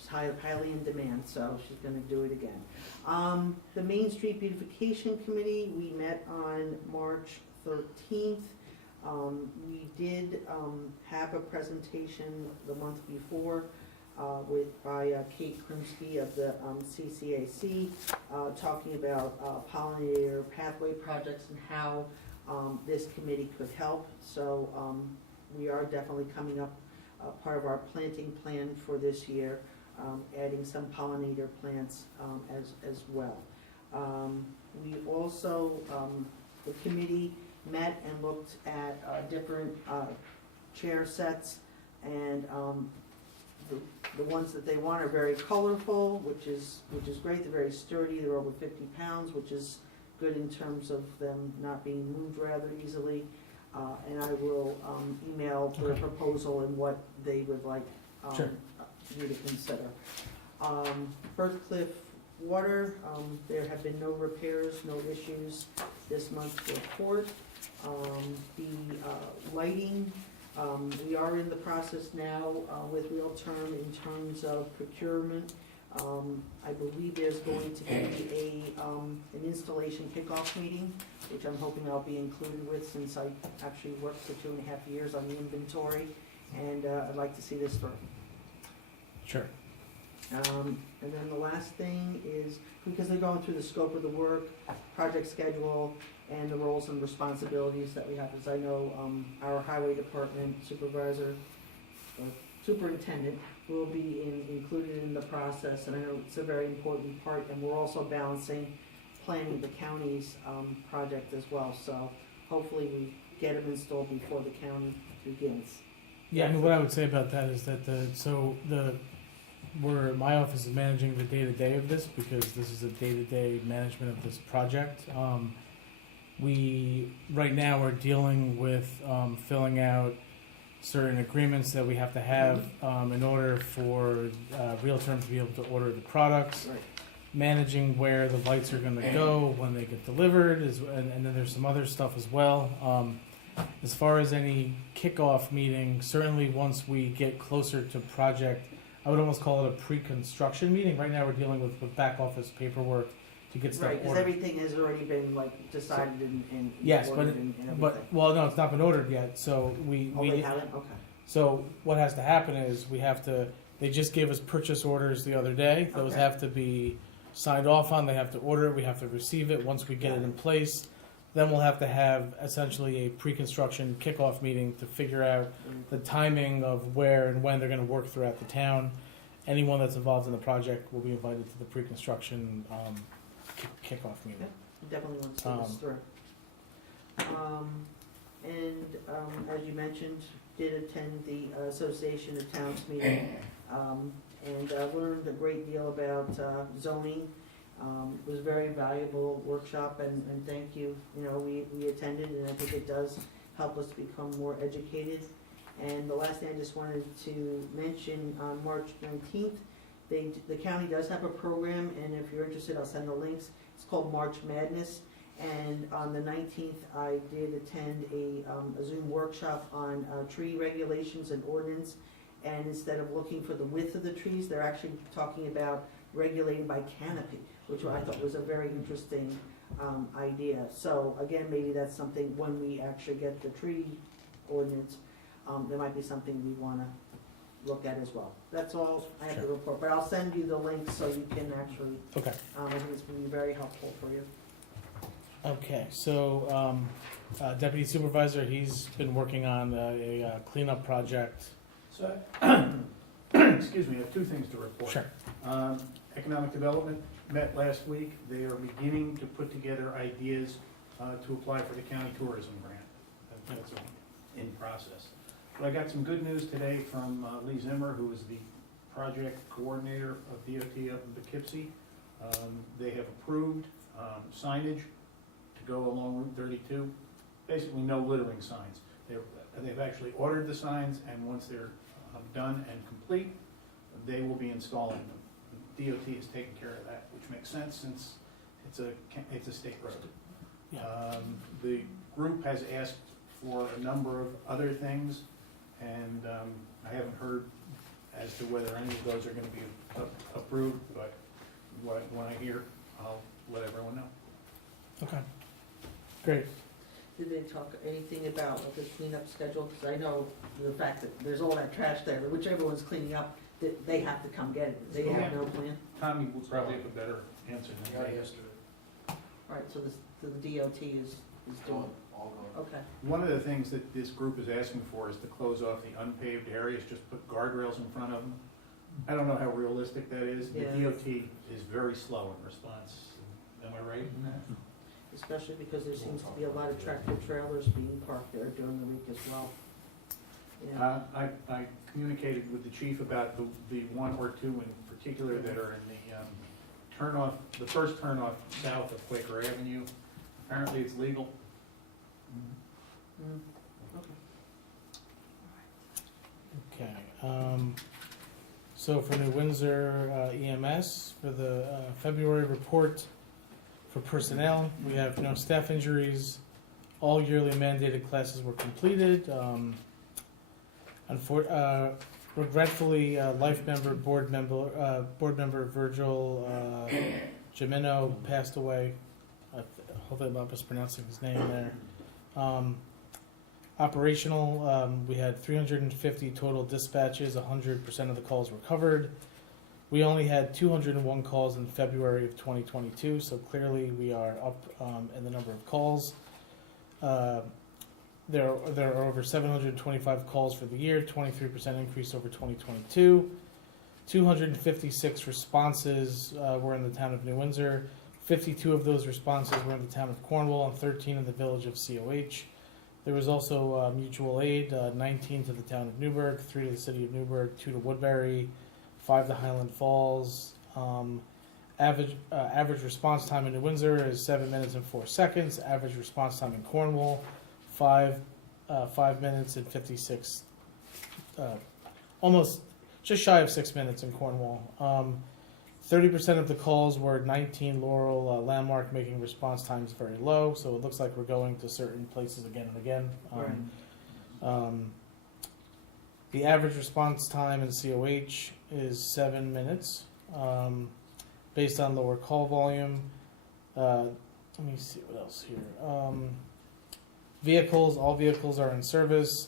highly in demand, so she's gonna do it again. The Main Street Beautification Committee, we met on March 13th. We did have a presentation the month before by Kate Krimsky of the CCAC, talking about pollinator pathway projects and how this committee could help. So we are definitely coming up, part of our planting plan for this year, adding some pollinator plants as well. We also, the committee met and looked at different chair sets, and the ones that they want are very colorful, which is great. They're very sturdy. They're over 50 pounds, which is good in terms of them not being moved rather easily. And I will email the proposal and what they would like Sure. you to consider. Firthcliffe Water, there have been no repairs, no issues this month's report. The lighting, we are in the process now with Real Term in terms of procurement. I believe there's going to be an installation kickoff meeting, which I'm hoping I'll be included with, since I actually worked for 2.5 years on the inventory, and I'd like to see this through. Sure. And then the last thing is, because they're going through the scope of the work, project schedule, and the roles and responsibilities that we have, as I know, our highway department supervisor, or superintendent, will be included in the process, and I know it's a very important part, and we're also balancing planning the county's project as well, so hopefully we get them installed before the county begins. Yeah, I mean, what I would say about that is that my office is managing the day-to-day of this, because this is a day-to-day management of this project. We, right now, are dealing with filling out certain agreements that we have to have in order for Real Term to be able to order the products, Right. managing where the lights are gonna go when they get delivered, and then there's some other stuff as well. As far as any kickoff meeting, certainly once we get closer to project, I would almost call it a pre-construction meeting. Right now, we're dealing with back office paperwork to get stuff Right, because ordered. everything has already been like decided and Yes, ordered and everything. But, well, no, it's not been ordered yet, so Oh, they haven't? Okay. so what has to happen is they just gave us purchase orders the other day. Those Okay. have to be signed off on, they have to order it, we have to receive it. Once we get it in place, then we'll have to have essentially a pre-construction kickoff meeting to figure out the timing of where and when they're gonna work throughout the town. Anyone that's involved in the project will be invited to the pre-construction kickoff meeting. Definitely want to see this through. As you mentioned, did attend the Association of Towns meeting, and learned a great deal about zoning. It was a very valuable workshop, and thank you. You know, we attended, and I think it does help us become more educated. And the last thing I just wanted to mention, on March 19th, the county does have a program, and if you're interested, I'll send the links. It's called March Madness, and on the 19th, I did attend a Zoom workshop on tree regulations and ordinance, and instead of looking for the width of the trees, they're actually talking about regulating by canopy, which I thought was a very interesting idea. So again, maybe that's something, when we actually get the tree ordinance, there might be something we want to look at as well. That's all I have to report, but I'll send you the links so you can actually, Okay. I think it's going to be very helpful for you. Okay, so Deputy Supervisor, he's been working on a cleanup project. So, excuse me, I have two things to report. Sure. Economic Development met last week. They are beginning to put together ideas to apply for the county tourism grant. That's in process. But I got some good news today from Lee Zimmer, who is the project coordinator of DOT up in Poughkeepsie. They have approved signage to go along Route 32. Basically, no littering signs. They've actually ordered the signs, and once they're done and complete, they will be installing them. DOT has taken care of that, which makes sense since it's a state road. Yeah. The group has asked for a number of other things, and I haven't heard as to whether any of those are going to be approved, but when I hear, I'll let everyone know. Okay. Great. Did they talk anything about like a cleanup schedule? Because I know the fact that there's all that trash there, which everyone's cleaning up, that they have to come get it. They have no plan. Tommy will probably have a better answer than Got that. it yesterday. All right, so the DOT is doing, All gone. okay. One of the things that this group is asking for is to close off the unpaved areas, just put guardrails in front of them. I don't know how realistic that is. The Yeah. DOT is very slow in response. Am I right in that? Especially because there seems to be a lot of tractor trailers being parked there during the week as well. Yeah. I communicated with the chief about the one or two in particular that are in the turnoff, the first turnoff south of Quaker Avenue. Apparently it's legal. Mm, okay. Okay, so for New Windsor EMS, for the February report for personnel, we have no staff injuries. All yearly mandated classes were completed. Regretfully, board member Virgil Gimeno passed away. Hopefully I'm not mispronouncing his name there. Operational, we had 350 total dispatches, 100% of the calls were covered. We only had 201 calls in February of 2022, so clearly we are up in the number of calls. There are over 725 calls for the year, 23% increase over 2022. 256 responses were in the town of New Windsor. 52 of those responses were in the town of Cornwall and 13 in the village of COH. There was also mutual aid, 19 to the town of Newburgh, 3 to the city of Newburgh, 2 to Woodbury, 5 to Highland Falls. Average response time in New Windsor is 7 minutes and 4 seconds. Average response time in Cornwall, 5 minutes and 56, almost just shy of 6 minutes in Cornwall. 30% of the calls were 19 Laurel Landmark, making response times very low. So it looks like we're going to certain places again and again. The average response time in COH is 7 minutes, based on lower call volume. Let me see what else here. Vehicles, all vehicles are in service.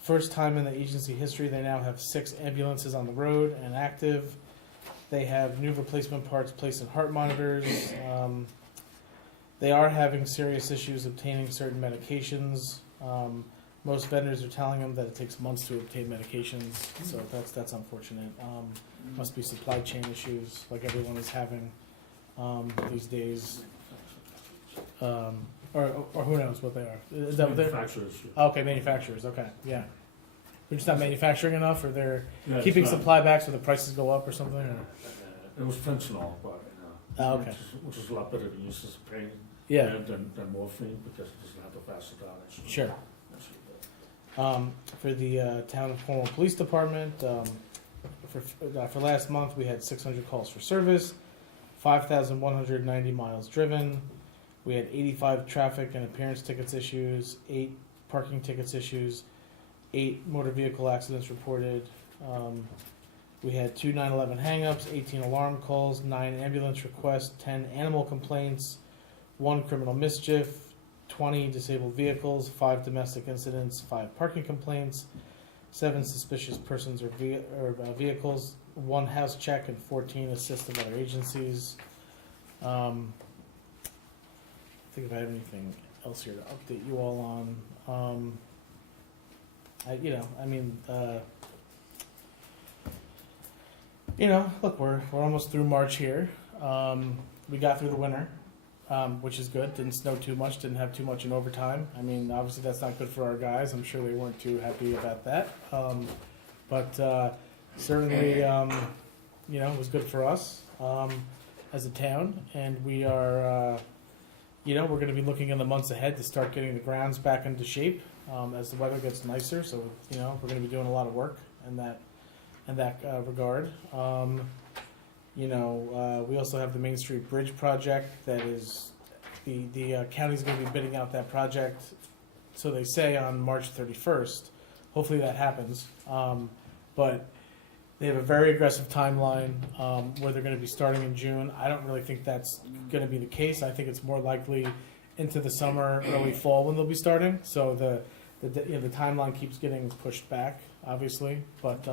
First time in the agency history, they now have 6 ambulances on the road and active. They have new replacement parts placed in heart monitors. They are having serious issues obtaining certain medications. Most vendors are telling them that it takes months to obtain medications, so that's unfortunate. Must be supply chain issues like everyone is having these days. Or who knows what they are. Is that what they're? Manufacturers. Okay, manufacturers, okay, yeah. They're just not manufacturing enough, or they're Yeah, it's keeping not- supply back so the prices go up or something, or? It was fentanyl, but, Oh, okay. which is a lot better than uses of pain Yeah, than morphine, because it doesn't have the vasodilators. sure. For the town of Cornwall Police Department, for last month, we had 600 calls for service, 5,190 miles driven. We had 85 traffic and appearance tickets issues, 8 parking tickets issues, 8 motor vehicle accidents reported. We had 2 9/11 hangups, 18 alarm calls, 9 ambulance requests, 10 animal complaints, 1 criminal mischief, 20 disabled vehicles, 5 domestic incidents, 5 parking complaints, 7 suspicious persons or vehicles, 1 house check, and 14 assist of other agencies. I think if I have anything else here to update you all on, look, we're almost through March here. We got through the winter, which is good. Didn't snow too much. Didn't have too much in overtime. I mean, obviously that's not good for our guys. I'm sure they weren't too happy about that. But certainly, it was good for us as a town, and we are. We're going to be looking in the months ahead to start getting the grounds back into shape as the weather gets nicer. So, we're going to be doing a lot of work in that regard. We also have the Main Street Bridge project that is the county's going to be bidding out that project. So they say on March 31st. Hopefully that happens. But they have a very aggressive timeline where they're going to be starting in June. I don't really think that's going to be the case. I think it's more likely into the summer, early fall when they'll be starting. So the timeline keeps getting pushed back, obviously. But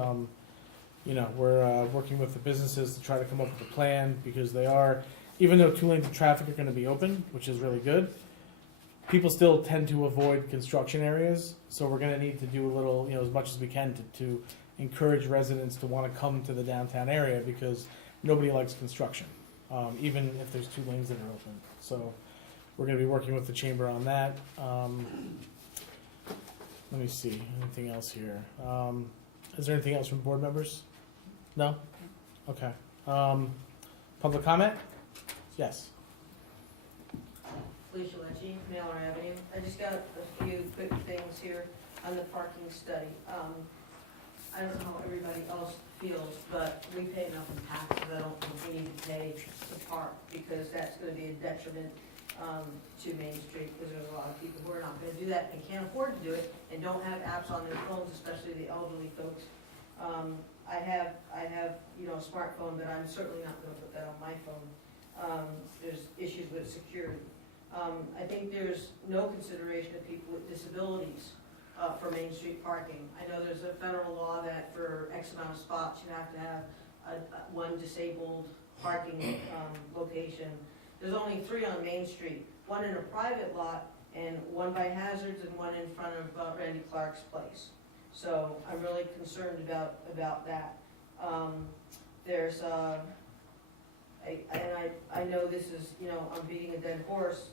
we're working with the businesses to try to come up with a plan, because they are, even though 2 lanes of traffic are going to be open, which is really good, people still tend to avoid construction areas. So we're going to need to do a little, as much as we can to encourage residents to want to come to the downtown area, because nobody likes construction, even if there's 2 lanes that are open. So we're going to be working with the chamber on that. Let me see, anything else here? Is there anything else from board members? No? Okay. Public comment? Yes. Felicia Lecce, Mailer Avenue. I just got a few quick things here on the parking study. I don't know how everybody else feels, but we pay enough in taxes. I don't think we need to pay to park, because that's gonna be a detriment to Main Street, because there's a lot of people who are not gonna do that and can't afford to do it and don't have apps on their phones, especially the elderly folks. I have a smartphone, but I'm certainly not gonna put that on my phone. There's issues with security. I think there's no consideration of people with disabilities for Main Street parking. I know there's a federal law that for X amount of spots, you have to have one disabled parking location. There's only 3 on Main Street, 1 in a private lot and 1 by Hazards and 1 in front of Randy Clark's place. So I'm really concerned about that. There's I know this is, I'm beating a dead horse,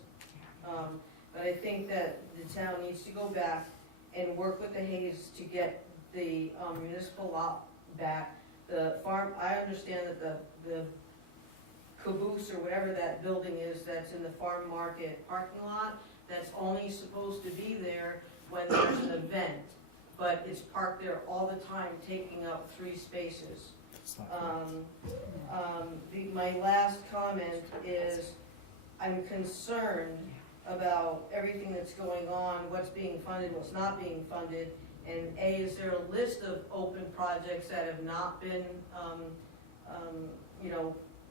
but I think that the town needs to go back and work with the Hayes to get the municipal lot back. The farm, I understand that the caboose or whatever that building is that's in the farm market parking lot, that's only supposed to be there when there's an event, but it's parked there all the time, taking up 3 spaces. My last comment is, I'm concerned about everything that's going on, what's being funded, what's not being funded, and is there a list of open projects that have not been,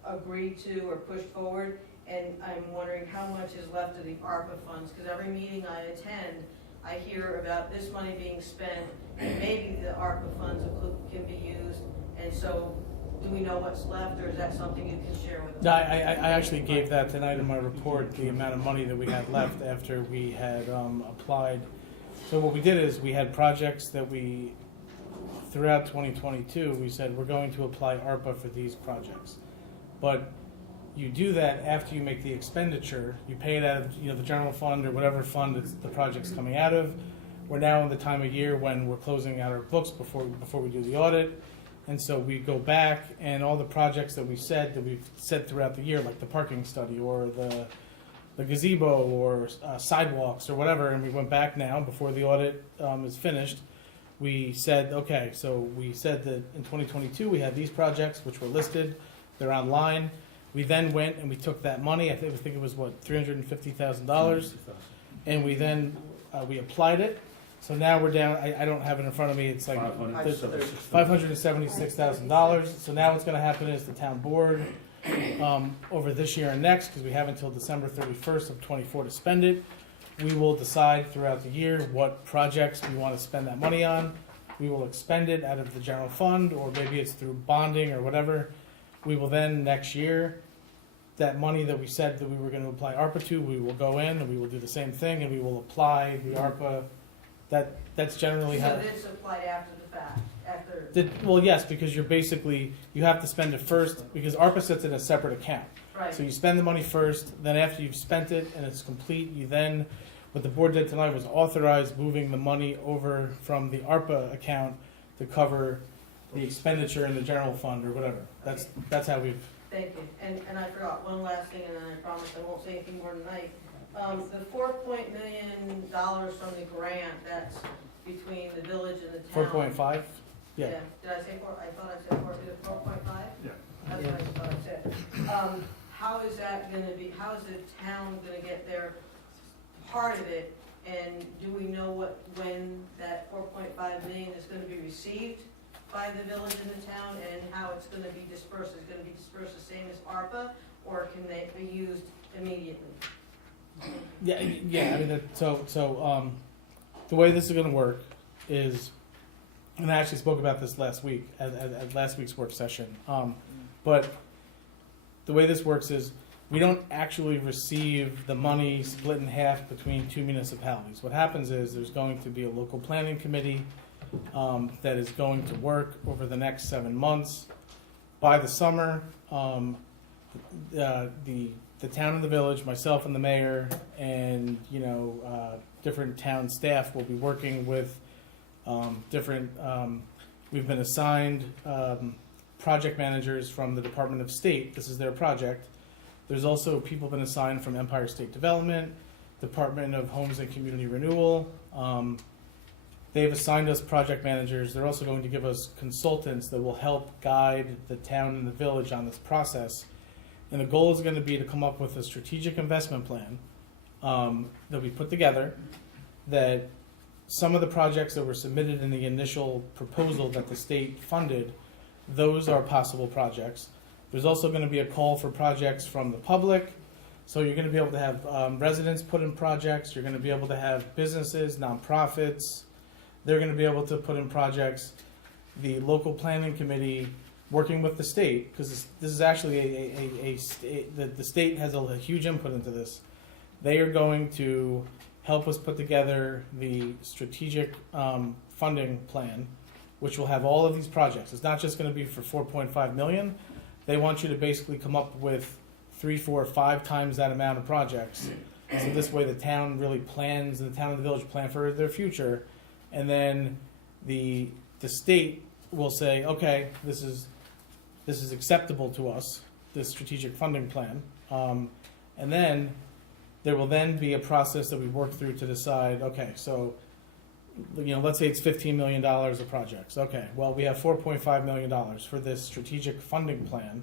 agreed to or pushed forward? And I'm wondering how much is left of the ARPA funds, because every meeting I attend, I hear about this money being spent, and maybe the ARPA funds can be used, and so do we know what's left, or is that something you can share with us? No, I actually gave that tonight in my report, the amount of money that we had left after we had applied. So what we did is we had projects that throughout 2022, we said we're going to apply ARPA for these projects. But you do that after you make the expenditure. You pay it out of the general fund or whatever fund the project's coming out of. We're now in the time of year when we're closing out our books before we do the audit. And so we go back, and all the projects that we've said throughout the year, like the parking study or the gazebo or sidewalks or whatever, and we went back now before the audit is finished. We said, okay, so we said that in 2022 we had these projects which were listed, they're online. We then went and we took that money, I think it was $350,000, and we then we applied it. So now we're down, I don't have it in front of me, it's like $576,000. So now what's gonna happen is the town board, over this year and next, because we have until December 31st of '24 to spend it, we will decide throughout the year what projects we want to spend that money on. We will expend it out of the general fund, or maybe it's through bonding or whatever. We will then, next year, that money that we said that we were gonna apply ARPA to, we will go in and we will do the same thing, and we will apply the ARPA. That's generally how. So it's applied after the fact, after. Well, yes, because you have to spend it first, because ARPA sits in a separate account. Right. So you spend the money first, then after you've spent it and it's complete, what the board did tonight was authorize moving the money over from the ARPA account to cover the expenditure in the general fund or whatever. That's how we've. Thank you. And I forgot one last thing, and then I promise I won't say anything more tonight. The $4 million from the grant that's between the village and the town. 4.5? Yeah. Did I say 4? I thought I said 4.5? Yeah. That's what I thought I said. How is that gonna be, how is the town gonna get their part of it? And do we know when that 4.5 million is gonna be received by the village and the town, and how it's gonna be dispersed? Is it gonna be dispersed the same as ARPA, or can they be used immediately? Yeah, yeah, I mean, the way this is gonna work is, and I actually spoke about this last week at last week's work session, but the way this works is, we don't actually receive the money split in half between two municipalities. What happens is, there's going to be a local planning committee, that is going to work over the next 7 months. By the summer, the town and the village, myself and the mayor, and, different town staff will be working with, different, we've been assigned, project managers from the Department of State. This is their project. There's also people been assigned from Empire State Development, Department of Homes and Community Renewal. They've assigned us project managers. They're also going to give us consultants that will help guide the town and the village on this process. And the goal is going to be to come up with a strategic investment plan that we put together, that some of the projects that were submitted in the initial proposal that the state funded, those are possible projects. There's also going to be a call for projects from the public. So you're going to be able to have residents put in projects. You're going to be able to have businesses, nonprofits. They're going to be able to put in projects. The local planning committee, working with the state, because this is actually the state has a huge input into this. They are going to help us put together the strategic funding plan, which will have all of these projects. It's not just going to be for 4.5 million. They want you to basically come up with 3, 4, 5 times that amount of projects. So this way the town really plans, and the town and the village plan for their future. And then the state will say, okay, this is acceptable to us, this strategic funding plan. And then there will then be a process that we work through to decide, okay, so, let's say it's $15 million of projects. Okay, well, we have $4.5 million for this strategic funding plan.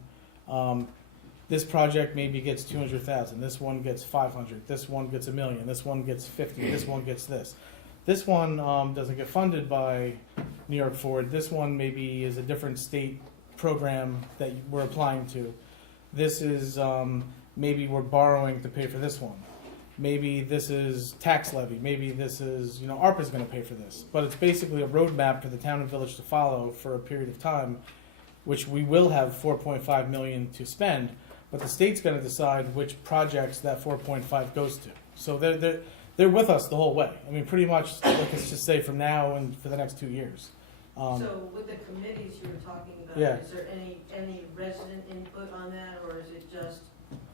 This project maybe gets 200,000. This one gets 500. This one gets $1 million. This one gets 50. This one gets this. This one doesn't get funded by New York Forward. This one maybe is a different state program that we're applying to. This is maybe we're borrowing to pay for this one. Maybe this is tax levy. Maybe this is, ARPA is going to pay for this. But it's basically a roadmap for the town and village to follow for a period of time, which we will have $4.5 million to spend. But the state's going to decide which projects that 4.5 goes to. So they're with us the whole way. I mean, pretty much, let's just say from now and for the next 2 years. So with the committees you were talking about, Yeah. is there any resident input on that, or is it just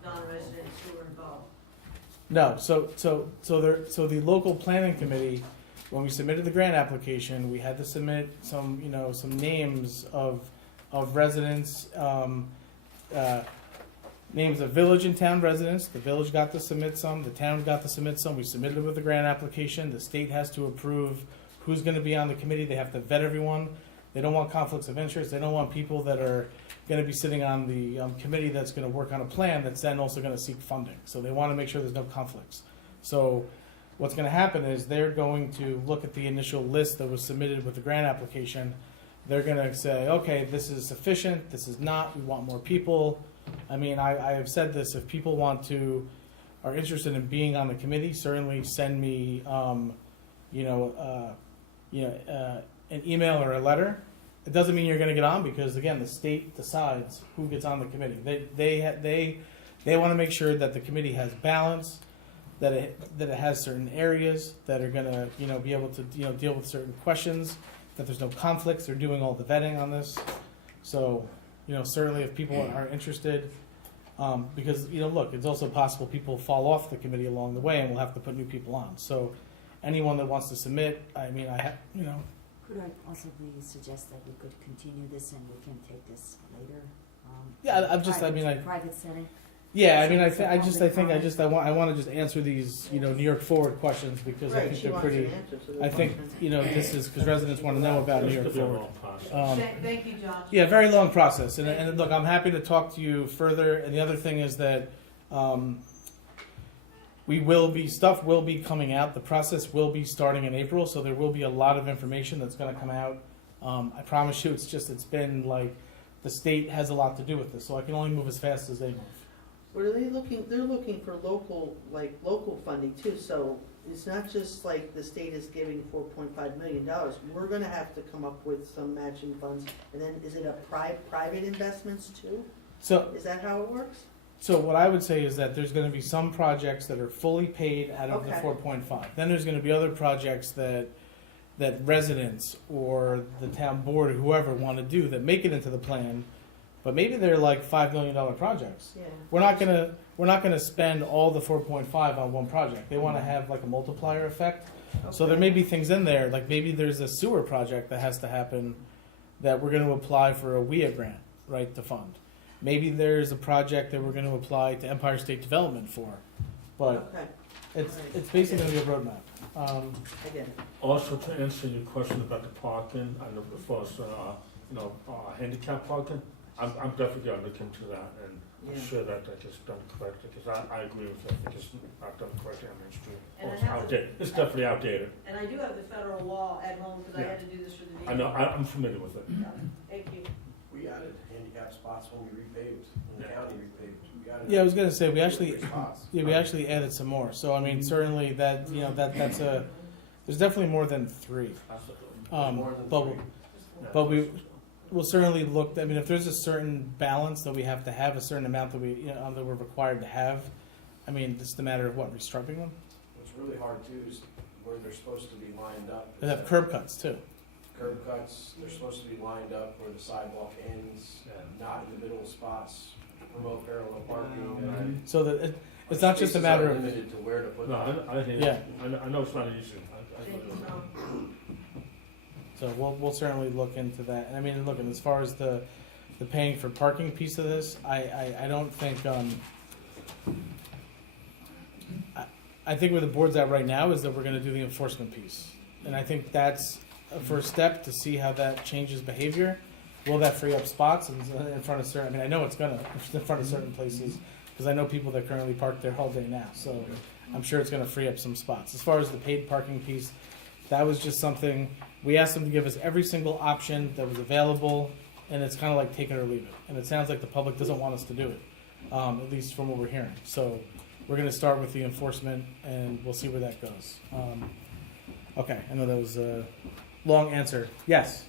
non-residents who are involved? No, so the local planning committee, when we submitted the grant application, we had to submit some names of residents, names of village and town residents. The village got to submit some, the town got to submit some. We submitted it with the grant application. The state has to approve who's going to be on the committee. They have to vet everyone. They don't want conflicts of interest. They don't want people that are going to be sitting on the committee that's going to work on a plan that's then also going to seek funding. So they want to make sure there's no conflicts. So what's going to happen is they're going to look at the initial list that was submitted with the grant application. They're going to say, okay, this is sufficient. This is not. We want more people. I mean, I have said this. If people are interested in being on the committee, certainly send me, an email or a letter. It doesn't mean you're going to get on, because again, the state decides who gets on the committee. They want to make sure that the committee has balance, that it has certain areas that are going to be able to deal with certain questions, that there's no conflicts. They're doing all the vetting on this. So certainly if people are interested, because look, it's also possible people fall off the committee along the way, and we'll have to put new people on. So anyone that wants to submit, Could I possibly suggest that we could continue this and we can take this later? Private setting? Yeah, I mean, I want to just answer these, New York Forward questions, because I Right, think she they're wants an pretty. answer to the I think question. this is because residents want to know about New York It's gonna be a Forward. long process. Thank you, Josh. Yeah, very long process, and look, I'm happy to talk to you further. And the other thing is that stuff will be coming out. The process will be starting in April, so there will be a lot of information that's going to come out. I promise you, it's been like the state has a lot to do with this, so I can only move as fast as they move. What are they looking, they're looking for local, like, local funding too, so it's not just like the state is giving $4.5 million. We're gonna have to come up with some matching funds, and then is it a private investments too? So, Is that how it works? so what I would say is that there's gonna be some projects that are fully paid out of the Okay. 4.5. Then there's gonna be other projects that residents or the town board or whoever want to do that make it into the plan, but maybe they're like $5 million projects. Yeah. We're not gonna spend all the 4.5 on one project. They want to have like a multiplier effect. So there may be things in there, like maybe there's a sewer project that has to happen that we're going to apply for a WIA grant, right, to fund. Maybe there's a project that we're going to apply to Empire State Development for, but Okay, it's basically going to be a roadmap. I get it. Also, to answer your question about the parking, I know before, handicap parking, I'm definitely gonna look into that and Yeah. ensure that that gets done correctly, because I agree with you, I think it's not done correctly on Main Street. And I It's have to- outdated, it's definitely outdated. And I do have the federal law at home, because I had to do this for the I VA. know, I'm familiar with it. Yeah. Thank you. We added handicap spots when we repaved, when the county repaved. We added Yeah, I was going to say we actually spots. we actually added some more. So I mean, certainly that that's there's definitely more than 3. More than But three. but we will certainly look. I mean, if there's a certain balance that we have to have, a certain amount that that we're required to have. I mean, it's the matter of what restriping them. What's really hard too is where they're supposed to be lined up. They have curb cuts too. Curb cuts, they're supposed to be lined up where the sidewalk ends, not in the middle spots, remote parallel parking. and So that it's not just a spaces matter are of limited to where to put No, them. I hear you. Yeah. I know it's not easy. Thank you, Tom. So we'll certainly look into that. And I mean, look, and as far as the paying for parking piece of this, I don't think I think where the board's at right now is that we're going to do the enforcement piece, and I think that's a first step to see how that changes behavior. Will that free up spots in front of certain? I mean, I know it's gonna in front of certain places because I know people that currently park there all day now. So I'm sure it's going to free up some spots. As far as the paid parking piece, that was just something. We asked them to give us every single option that was available, and it's kind of like take it or leave it. And it sounds like the public doesn't want us to do it, at least from what we're hearing. So we're going to start with the enforcement, and we'll see where that goes. Okay, I know that was a long answer. Yes?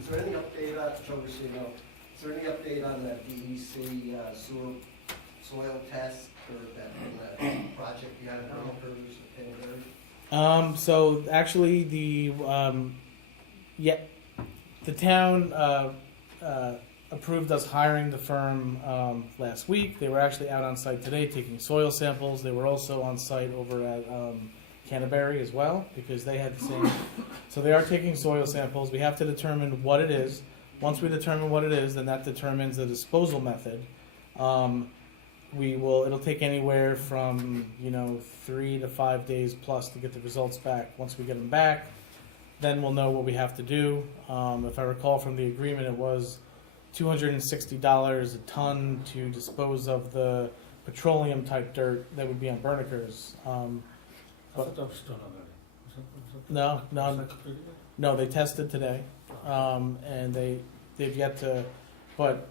Is there any update on, so we see, is there any update on the DEC sewer soil test or that project you had in Rutgers, Canterbury? So actually, the town approved us hiring the firm last week. They were actually out on site today taking soil samples. They were also on site over at Canterbury as well because they had the same. So they are taking soil samples. We have to determine what it is. Once we determine what it is, then that determines the disposal method. It'll take anywhere from 3 to 5 days plus to get the results back. Once we get them back, then we'll know what we have to do. If I recall from the agreement, it was $260 a ton to dispose of the petroleum type dirt that would be on Bernicers. I thought that was done already. No, they tested today, and they've yet to. But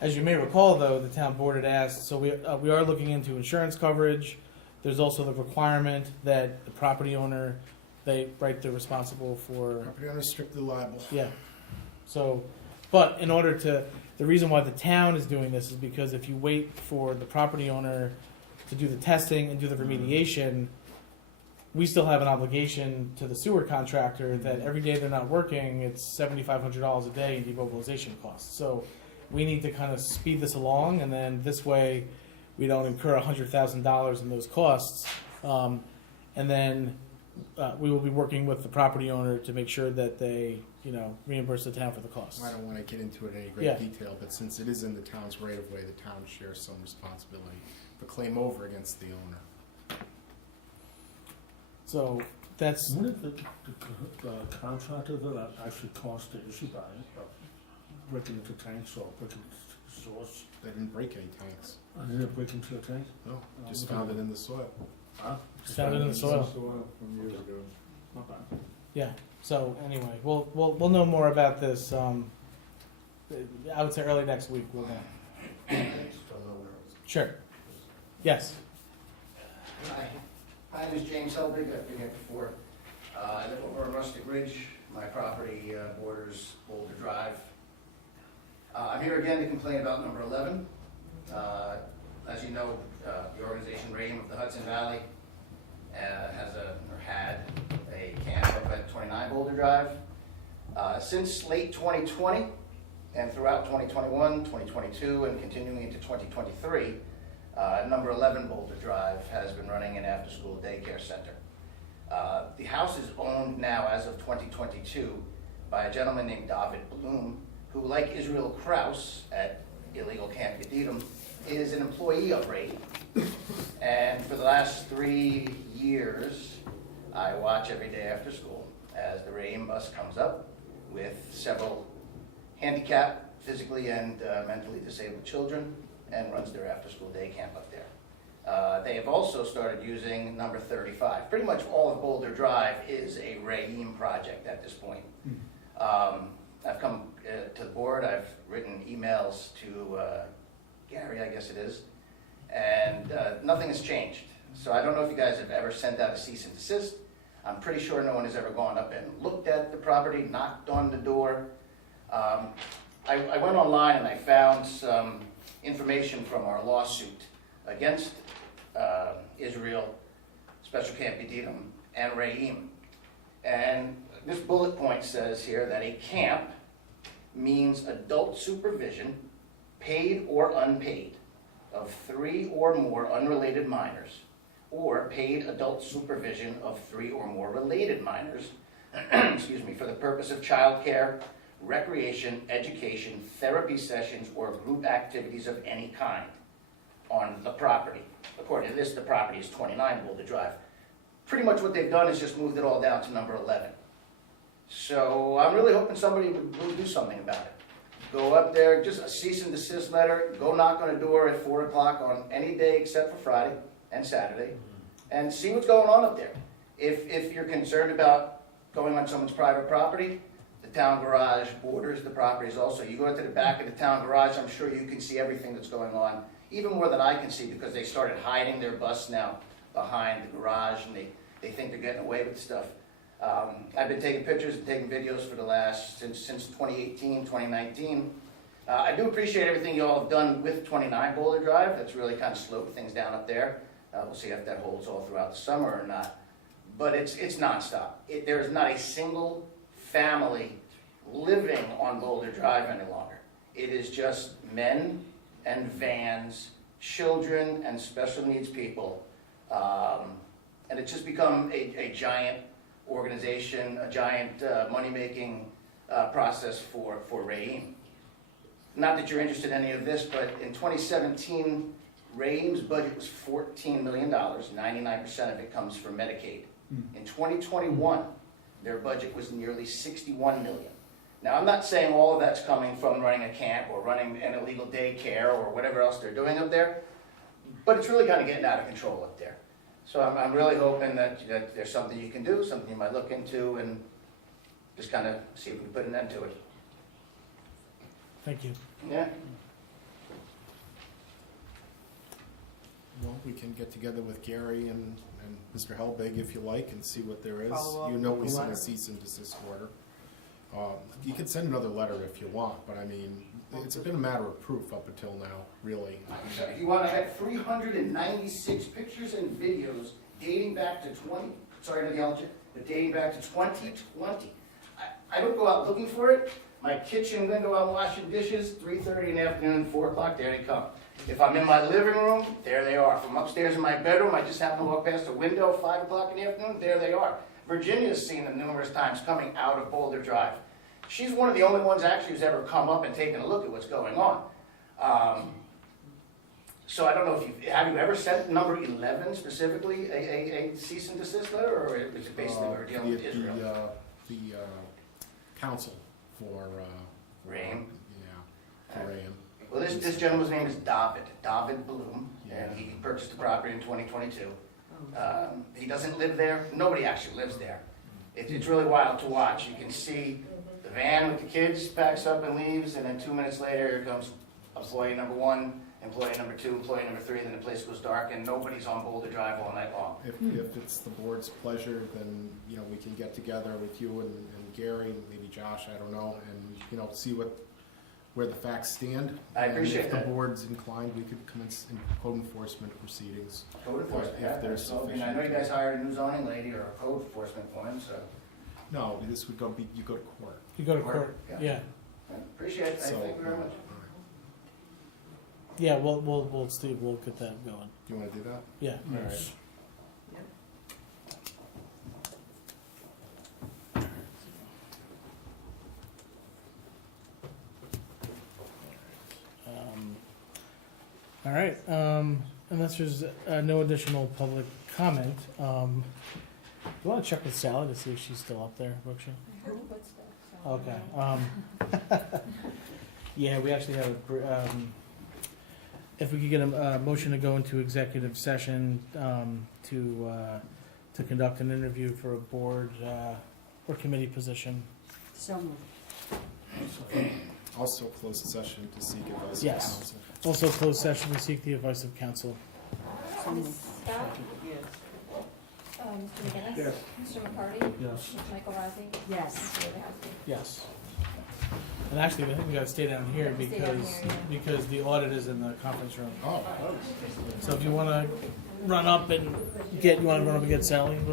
as you may recall, though, the town board had asked. So we are looking into insurance coverage. There's also the requirement that the property owner, they're responsible for. Property owner strictly liable. Yeah. So, but in order to, the reason why the town is doing this is because if you wait for the property owner to do the testing and do the remediation, we still have an obligation to the sewer contractor that every day they're not working, it's $7,500 a day in demobilization costs. So we need to kind of speed this along, and then this way we don't incur $100,000 in those costs. And then we will be working with the property owner to make sure that they, reimburse the town for the costs. I don't want to get into it in any great Yeah. detail, but since it is in the town's right of way, the town shares some responsibility for claim over against the owner. So that's What did the contractor that actually cost the issue by breaking into tanks or breaking into source? They didn't break any tanks. I didn't break into a tank? No, just found it in the soil. Huh? just found it in the soil. From years ago. Not bad. Yeah. So anyway, we'll know more about this. I would say early next week we'll know. I just don't know where it was. Sure. Yes. Hi, my name is James Helbig, I've been here before. I live over on Rustic Ridge, my property borders Boulder Drive. I'm here again to complain about number 11. As you know, the organization RAIM of the Hudson Valley had a camp up at 29 Boulder Drive. Since late 2020 and throughout 2021, 2022, and continuing into 2023, number 11 Boulder Drive has been running an after-school daycare center. The house is owned now, as of 2022, by a gentleman named David Bloom, who, like Israel Kraus at illegal Camp Yedidim, is an employee of RAIM. And for the last 3 years, I watch every day after school as the RAIM bus comes up with several handicapped, physically and mentally disabled children and runs their after-school day camp up there. They have also started using number 35. Pretty much all of Boulder Drive is a RAIM project at this point. I've come to the board, I've written emails to Gary, I guess it is, and nothing has changed. So I don't know if you guys have ever sent out a cease and desist. I'm pretty sure no one has ever gone up and looked at the property, knocked on the door. I went online and I found some information from our lawsuit against Israel, Special Camp Yedidim, and RAIM. And this bullet point says here that a camp means adult supervision, paid or unpaid, of 3 or more unrelated minors, or paid adult supervision of 3 or more related minors, excuse me, for the purpose of childcare, recreation, education, therapy sessions, or group activities of any kind on the property. According to this, the property is 29 Boulder Drive. Pretty much what they've done is just moved it all down to number 11. So I'm really hoping somebody will do something about it. Go up there, just a cease and desist letter, go knock on a door at 4 o'clock on any day except for Friday and Saturday, and see what's going on up there. If you're concerned about going on someone's private property, the town garage borders the properties also. You go into the back of the town garage, I'm sure you can see everything that's going on, even more than I can see, because they started hiding their bus now behind the garage, and they think they're getting away with stuff. I've been taking pictures and taking videos for the last, since 2018, 2019. I do appreciate everything you all have done with 29 Boulder Drive. That's really kind of slowed things down up there. We'll see if that holds all throughout the summer or not. But it's nonstop. There is not a single family living on Boulder Drive any longer. It is just men and vans, children and special needs people. And it's just become a giant organization, a giant money-making process for RAIM. Not that you're interested in any of this, but in 2017, RAIM's budget was $14 million. 99% of it comes from Medicaid. In 2021, their budget was nearly $61 million. Now, I'm not saying all of that's coming from running a camp or running an illegal daycare or whatever else they're doing up there, but it's really kind of getting out of control up there. So I'm really hoping that there's something you can do, something you might look into, and just kind of see if we can put an end to it. Thank you. Yeah. Well, we can get together with Gary and Mr. Helbig if you like and see what there is. Follow up You know with we the sent a letter. cease and desist order. You can send another letter if you want, but I mean, it's been a matter of proof up until now, really. If you want, I had 396 pictures and videos dating back to sorry to yell at you, but dating back to 2020. I don't go out looking for it. My kitchen window, I'm washing dishes, 3:30 in the afternoon, 4 o'clock, there they come. If I'm in my living room, there they are. If I'm upstairs in my bedroom, I just happen to walk past a window, 5 o'clock in the afternoon, there they are. Virginia's seen them numerous times coming out of Boulder Drive. She's one of the only ones actually who's ever come up and taken a look at what's going on. So I don't know if have you ever sent number 11 specifically a cease and desist letter, or is it basically we're dealing with Israel? The council for RAIM? Yeah, for RAIM. Well, this gentleman's name is David Bloom, and he purchased the property in 2022. He doesn't live there. Nobody actually lives there. It's really wild to watch. You can see the van with the kids backs up and leaves, and then 2 minutes later, here comes employee number 1, employee number 2, employee number 3, then the place goes dark and nobody's on Boulder Drive all night long. If it's the board's pleasure, then, you know, we can get together with you and Gary, maybe Josh, I don't know, and, you know, see where the facts stand. I appreciate And that. if the board's inclined, we could commence in code enforcement proceedings. Code enforcement, If yeah. there's So, I mean, I sufficient- know you guys hired a new zoning lady or a code enforcement woman, so No, this would you go to court. You go to Court, court, yeah. yeah. I appreciate it. So, Thank you very much. Yeah, we'll Steve, we'll get that going. Do you wanna do that? Yeah. All right. All right, unless there's no additional public comment, do you wanna check with Sally to see if she's still up there, Brooksha? I heard footsteps. so- Okay, yeah, we actually have, if we could get a motion to go into executive session, to conduct an interview for a board, or committee position. So moved. Also closed session to seek advice of Yes. counsel. Also closed session to seek the advice of counsel. So Ms. moved. Scott? Yes. Mr. McGinnis? Yes. Mr. McCarty? Yes. Ms. Michael Rossi? Yes. Mr. Wojciechowski? Yes. And actually, I think we gotta stay down here Stay down because, here, yeah. because the audit is in the conference room. Oh. So if you wanna run up and get Sally?